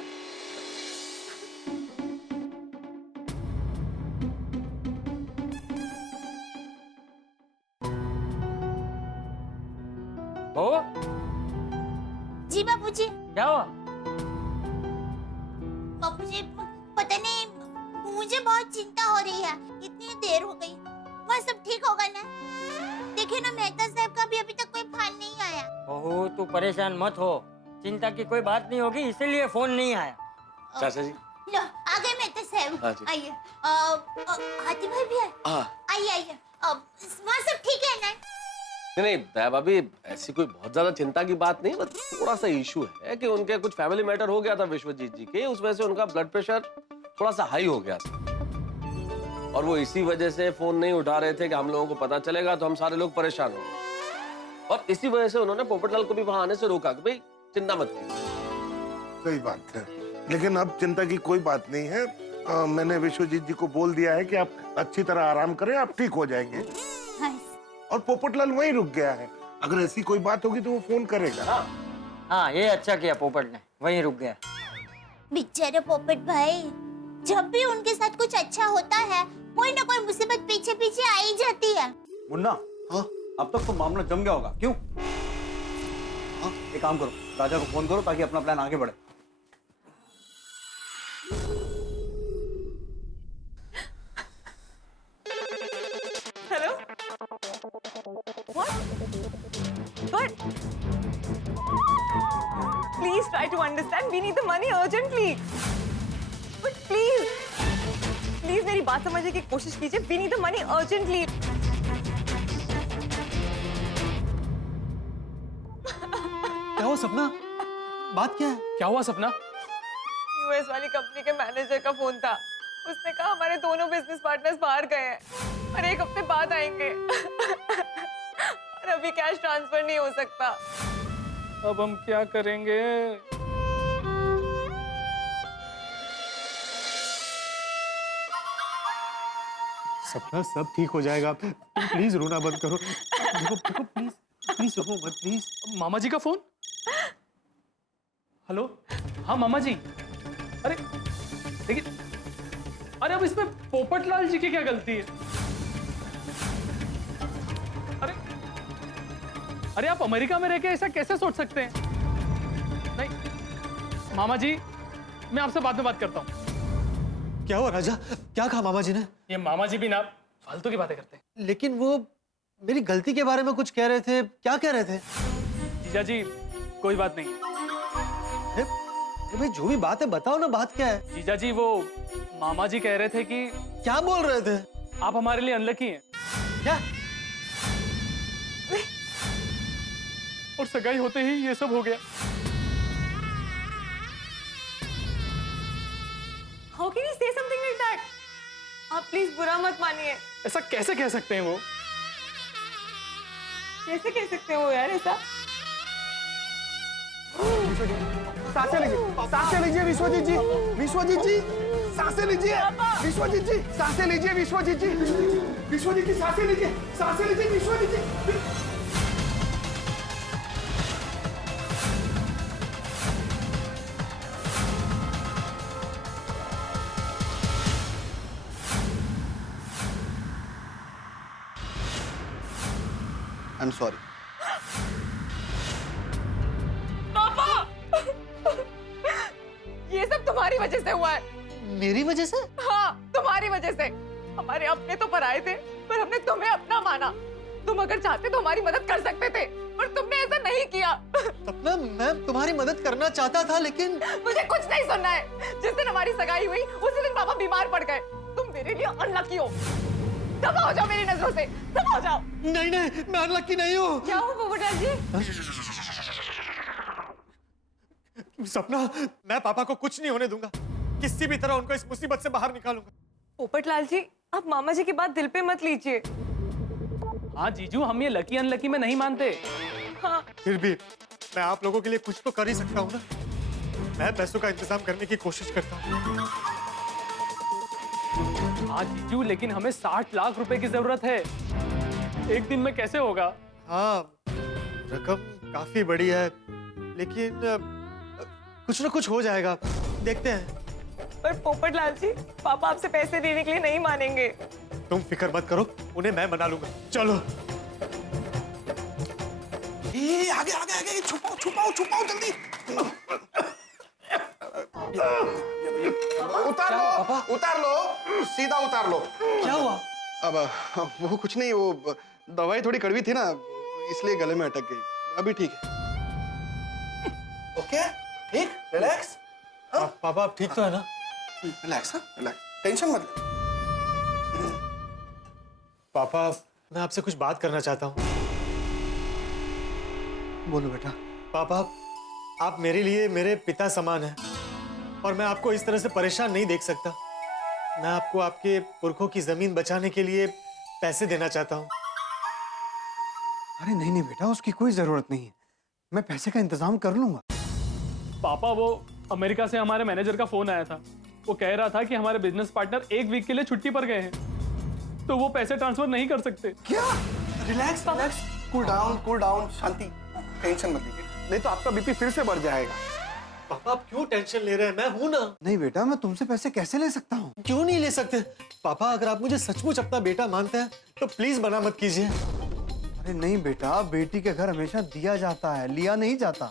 ओ, जी बाबूजी। क्या हुआ? बाबूजी, पता नहीं, मुझे बहुत चिंता हो रही है। इतनी देर हो गई, वह सब ठीक होगा ना? देखिए ना, मेहता साहब का भी अभी तक कोई फोन नहीं आया। बहू, तू परेशान मत हो, चिंता की कोई बात नहीं होगी, इसीलिए फोन नहीं आया। चाचा जी, लो, आ गए मेहता साहब। हाँ जी। आइए। हाथी भाई भी है? आइए आइए। वहाँ सब ठीक है ना? नहीं दया भाभी, ऐसी कोई बहुत ज्यादा चिंता की बात नहीं, बस थोड़ा सा इशू है कि उनके कुछ फैमिली मैटर हो गया था विश्वजीत जी के, उस वजह से उनका ब्लड प्रेशर थोड़ा सा हाई हो गया था, और वो इसी वजह से फोन नहीं उठा रहे थे कि हम लोगों को पता चलेगा तो हम सारे लोग परेशान होंगे, और इसी वजह से उन्होंने पोपटलाल को भी वहां आने से रोका कि भाई चिंता मत कीजिए। सही बात है, लेकिन अब चिंता की कोई बात नहीं है। मैंने विश्वजीत जी को बोल दिया है कि आप अच्छी तरह आराम करें, आप ठीक हो जाएंगे। और पोपटलाल वहीं रुक गया है, अगर ऐसी कोई बात होगी तो वो फोन करेगा। हाँ, ये अच्छा किया पोपट ने, वहीं रुक गया। बेचारे पोपट भाई, जब भी उनके साथ कुछ अच्छा होता है, कोई ना कोई मुसीबत पीछे पीछे आ ही जाती है। मुन्ना, हाँ? अब तक तो मामला जम गया होगा, क्यों? हाँ, एक काम करो, राजा को फोन करो ताकि अपना प्लान आगे बढ़े। Hello? What? But please try to understand. We need the money urgently. But please मेरी बात समझने की कोशिश कीजिए. We need the money urgently. क्या हुआ सपना? बात क्या है? क्या हुआ सपना? यूएस वाली कंपनी के मैनेजर का फोन था. उसने कहा हमारे दोनों बिजनेस पार्टनर्स बाहर गए हैं और 1 हफ्ते बाद आएंगे. और अभी कैश ट्रांसफर नहीं हो सकता. अब हम क्या करेंगे? सपना, सब ठीक हो जाएगा. तुम प्लीज रोना बंद करो. देखो प्लीज प्लीज रो मत प्लीज. मामा जी का फोन. हेलो. हाँ मामा जी. अरे लेकिन अरे अब इसमें पोपटलाल जी की क्या गलती है? अरे आप अमेरिका में रह के ऐसा कैसे सोच सकते हैं? नहीं मामा जी, मैं आपसे बाद में बात करता हूँ. क्या हुआ राजा? क्या कहा मामा जी ने? ये मामा जी भी ना फालतू की बातें करते हैं। लेकिन वो मेरी गलती के बारे में कुछ कह रहे थे। क्या कह रहे थे? जीजा जी कोई बात नहीं। अरे भाई जो भी बात है बताओ ना, बात क्या है? जीजा जी वो मामा जी कह रहे थे कि क्या बोल रहे थे? आप हमारे लिए अनलकी हैं। क्या? और सगाई होते ही ये सब हो गया। How can you say something like that? आप प्लीज बुरा मत मानिए। ऐसा कैसे कह सकते हैं वो? कैसे कह सकते हो यार ऐसा? सांसें लीजिए विश्वजीत जी, विश्वजीत जी सांसें लीजिए, विश्वजीत जी सांसें लीजिए, विश्वजीत जी, विश्वजीत जी सांसें लीजिए, सांसें लीजिए Vishwajeet ji. I am sorry. ये सब तुम्हारी वजह से हुआ है। मेरी वजह से? हाँ, तुम्हारी वजह से। हमारे अपने तो पराए थे, पर हमने तुम्हें अपना माना। तुम अगर चाहते तो हमारी मदद कर सकते थे, पर तुमने ऐसा नहीं किया। सपना, मैं तुम्हारी मदद करना चाहता था, लेकिन मुझे कुछ नहीं सुनना है। जिस दिन हमारी सगाई हुई, उसी दिन पापा बीमार पड़ गए। तुम मेरे लिए अनलकी हो। दफा हो जाओ मेरी नजरों से, दफा हो जाओ। नहीं नहीं, मैं अनलकी नहीं हूँ। क्या हुआ पोपटलाल जी? सपना, मैं पापा को कुछ नहीं होने दूंगा। किसी भी तरह उनको इस मुसीबत से बाहर निकालूंगा। पोपटलाल जी, आप मामा जी की बात दिल पे मत लीजिए। हाँ जीजू, हम ये लकी अनलकी में नहीं मानते। हाँ। फिर भी मैं आप लोगों के लिए कुछ तो कर ही सकता हूँ ना। मैं पैसों का इंतजाम करने की कोशिश करता हूँ। हाँ जीजू, लेकिन हमें 60 लाख रुपए की जरूरत है। एक दिन में कैसे होगा? हाँ, रकम काफी बड़ी है, लेकिन कुछ ना कुछ हो जाएगा। देखते हैं। पर पोपटलाल जी, पापा आपसे पैसे देने के लिए नहीं मानेंगे। तुम फिक्र मत करो, उन्हें मैं मना लूंगा। चलो। आगे आगे आगे, छुपाओ छुपाओ छुपाओ जल्दी। उतार लो, उतार लो, सीधा उतार लो। क्या हुआ? अब वो कुछ नहीं, वो दवाई थोड़ी कड़वी थी ना, इसलिए गले में अटक गई। अभी ठीक है। ओके, ठीक, रिलैक्स। पापा आप ठीक तो है ना? रिलैक्स, हाँ रिलैक्स, टेंशन मत ले। पापा, मैं आपसे कुछ बात करना चाहता हूँ। बोलो बेटा। पापा, आप मेरे लिए मेरे पिता समान हैं, और मैं आपको इस तरह से परेशान नहीं देख सकता। मैं आपको आपके पुरखों की जमीन बचाने के लिए पैसे देना चाहता हूँ। अरे नहीं नहीं बेटा, उसकी कोई जरूरत नहीं है। मैं पैसे का इंतजाम कर लूंगा। पापा, वो अमेरिका से हमारे मैनेजर का फोन आया था। वो कह रहा था कि हमारे बिजनेस पार्टनर 1 वीक के लिए छुट्टी पर गए हैं, तो वो पैसे ट्रांसफर नहीं कर सकते। क्या? रिलैक्स, रिलैक्स, कूल डाउन, शांति, टेंशन मत लीजिए, नहीं तो आपका बीपी फिर से बढ़ जाएगा। पापा आप क्यों टेंशन ले रहे हैं? मैं हूं ना। नहीं बेटा, मैं तुमसे पैसे कैसे ले सकता हूँ? क्यों नहीं ले सकते? पापा, अगर आप मुझे सचमुच अपना बेटा मानते हैं तो प्लीज मना मत कीजिए। अरे नहीं बेटा, बेटी के घर हमेशा दिया जाता है, लिया नहीं जाता।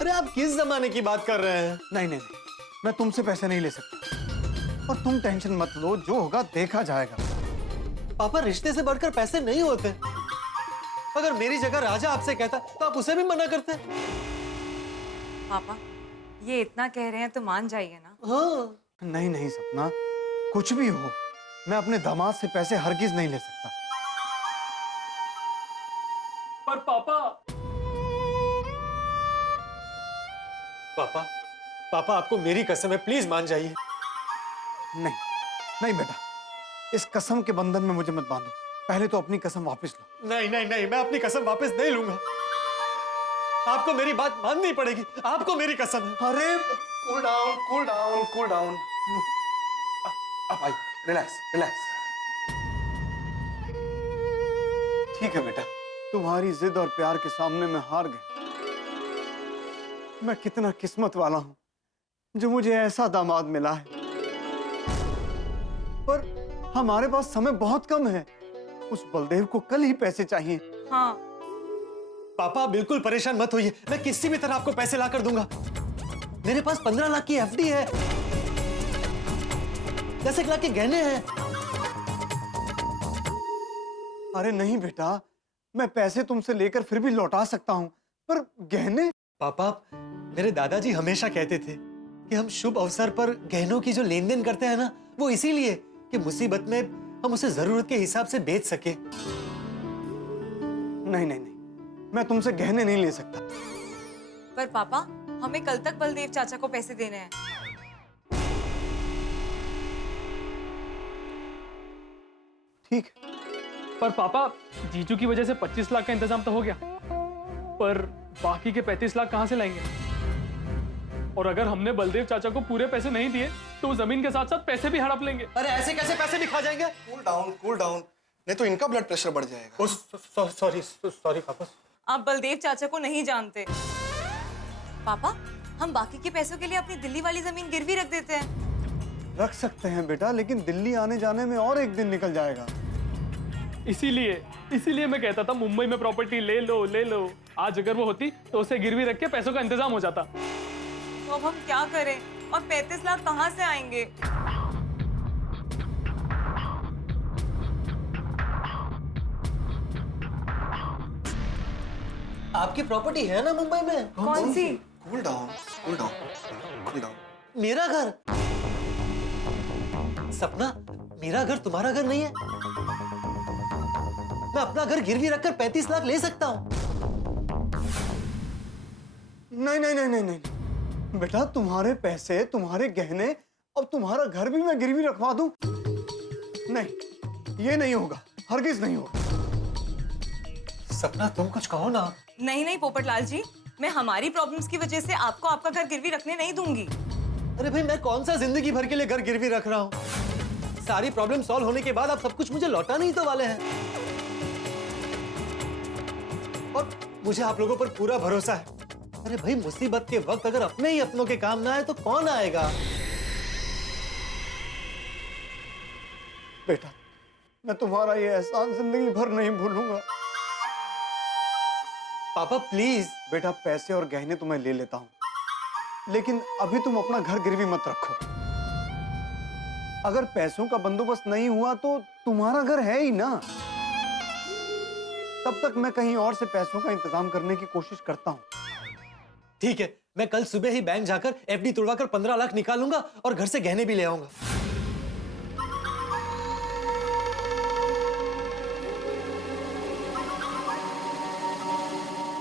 अरे आप किस जमाने की बात कर रहे हैं? नहीं नहीं नहीं, मैं तुमसे पैसे नहीं ले सकता। और तुम टेंशन मत लो, जो होगा देखा जाएगा। पापा, रिश्ते से बढ़कर पैसे नहीं होते। अगर मेरी जगह राजा आपसे कहता तो आप उसे भी मना करते। पापा, ये इतना कह रहे हैं तो मान जाइए ना। हाँ। नहीं नहीं सपना, कुछ भी हो, मैं अपने दामाद से पैसे हरगिज नहीं ले सकता। पर पापा। पापा, पापा आपको मेरी कसम है, प्लीज मान जाइए। नहीं नहीं बेटा, इस कसम के बंधन में मुझे मत बांधो। पहले तो अपनी कसम वापस लो। नहीं नहीं नहीं, मैं अपनी कसम वापस नहीं लूंगा। आपको मेरी बात माननी पड़ेगी, आपको मेरी कसम है। अरे cool down, cool down, cool down. अब आई, रिलैक्स, रिलैक्स। ठीक है बेटा। तुम्हारी जिद और प्यार के सामने मैं हार गया। मैं कितना किस्मत वाला हूं जो मुझे ऐसा दामाद मिला है। पर हमारे पास समय बहुत कम है। उस बलदेव को कल ही पैसे चाहिए। हाँ। पापा बिल्कुल परेशान मत होइए, मैं किसी भी तरह आपको पैसे ला कर दूंगा। मेरे पास 15 लाख की एफडी है। 10 लाख के गहने हैं। अरे नहीं बेटा, मैं पैसे तुमसे लेकर फिर भी लौटा सकता हूँ, पर गहने? पापा, मेरे दादाजी हमेशा कहते थे कि हम शुभ अवसर पर गहनों की जो लेन देन करते हैं ना, वो इसीलिए कि मुसीबत में हम उसे जरूरत के हिसाब से बेच सके। नहीं नहीं नहीं, मैं तुमसे गहने नहीं ले सकता। पर पापा, हमें कल तक बलदेव चाचा को पैसे देने हैं। ठीक। पर पापा, जीजू की वजह से 25 लाख का इंतजाम तो हो गया, पर बाकी के 35 लाख कहां से लाएंगे? और अगर हमने बलदेव चाचा को पूरे पैसे नहीं दिए तो वो जमीन के साथ साथ पैसे भी हड़प लेंगे। अरे ऐसे कैसे पैसे भी खा जाएंगे? कूल डाउन, नहीं तो इनका ब्लड प्रेशर बढ़ जाएगा। सॉरी पापा। आप बलदेव चाचा को नहीं जानते। पापा, हम बाकी के पैसों के लिए अपनी दिल्ली वाली जमीन गिरवी रख देते हैं। रख सकते हैं बेटा, लेकिन दिल्ली आने जाने में और एक दिन निकल जाएगा। इसीलिए मैं कहता था मुंबई में प्रॉपर्टी ले लो। आज अगर वो होती तो उसे गिरवी रख के पैसों का इंतजाम हो जाता। तो अब हम क्या करें? और 35 लाख कहाँ से आएंगे? आपकी प्रॉपर्टी है ना मुंबई में? कौन सी? Cool down. मेरा घर? सपना, मेरा घर तुम्हारा घर नहीं है। मैं अपना घर गिरवी रखकर 35 लाख ले सकता हूँ। नहीं बेटा, तुम्हारे पैसे, तुम्हारे गहने और तुम्हारा घर भी मैं गिरवी रखवा दूं? नहीं, ये नहीं होगा, हरगिज नहीं होगा। सपना, तुम कुछ कहो ना। नहीं पोपटलाल जी, मैं हमारी प्रॉब्लम्स की वजह से आपको आपका घर गिरवी रखने नहीं दूंगी। अरे भाई, मैं कौन सा जिंदगी भर के लिए घर गिरवी रख रहा हूँ? सारी प्रॉब्लम सॉल्व होने के बाद आप सब कुछ मुझे लौटा नहीं तो वाले हैं। और मुझे आप लोगों पर पूरा भरोसा है। अरे भाई, मुसीबत के वक्त अगर अपने ही अपनों के काम ना आए तो कौन आएगा? बेटा, मैं तुम्हारा ये एहसान जिंदगी भर नहीं भूलूंगा। पापा प्लीज। बेटा, पैसे और गहने तो मैं ले लेता हूं, लेकिन अभी तुम अपना घर गिरवी मत रखो। अगर पैसों का बंदोबस्त नहीं हुआ तो तुम्हारा घर है ही ना। तब तक मैं कहीं और से पैसों का इंतजाम करने की कोशिश करता हूं। ठीक है, मैं कल सुबह ही बैंक जाकर एफडी तोड़वाकर 15 लाख निकालूंगा और घर से गहने भी ले आऊंगा।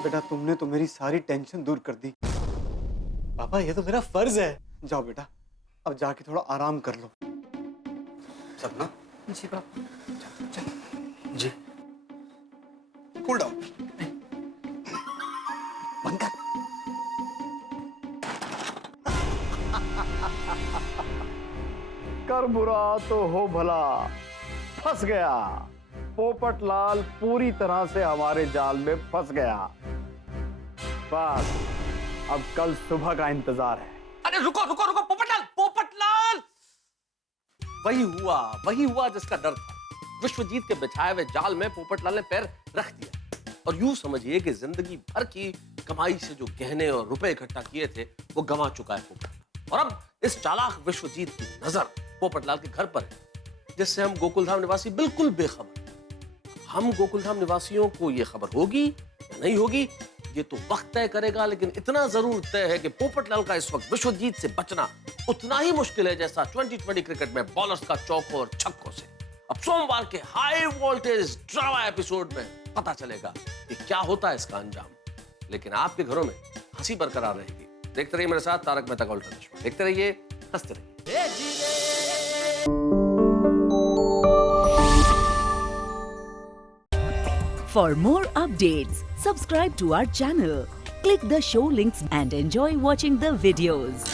बेटा, तुमने तो मेरी सारी टेंशन दूर कर दी। पापा, ये तो मेरा फर्ज है। जाओ बेटा, अब जाके थोड़ा आराम कर लो। सपना? जी पापा। जी। Cool down. बंद कर। कर बुरा तो हो भला, फंस गया। पोपटलाल पूरी तरह से हमारे जाल में फंस गया। बस अब कल सुबह का इंतजार है। अरे रुको पोपटलाल। वही हुआ जिसका डर था। विश्वजीत के बिछाए हुए जाल में पोपटलाल ने पैर रख दिया। और यूं समझिए कि जिंदगी भर की कमाई से जो गहने और रुपए इकट्ठा किए थे वो गंवा चुका है पोपटलाल। और अब इस चालाक विश्वजीत की नजर पोपटलाल के घर पर है, जिससे हम गोकुलधाम निवासी बिल्कुल बेखबर। हम गोकुलधाम निवासियों को यह खबर होगी या नहीं होगी, ये तो वक्त तय करेगा। लेकिन इतना जरूर तय है कि पोपटलाल का इस वक्त विश्वजीत से बचना उतना ही मुश्किल है जैसा 2020 क्रिकेट में बॉलर्स का चौकों और छक्कों से। अब सोमवार के हाई वोल्टेज ड्रामा एपिसोड में पता चलेगा कि क्या होता है इसका अंजाम। लेकिन आपके घरों में हंसी बरकरार रहेगी। देखते रहिए मेरे साथ तारक मेहता का उल्टा चश्मा। देखते रहिए, हंसते रहिए। For more updates, subscribe to our channel, click the show links and enjoy watching the videos.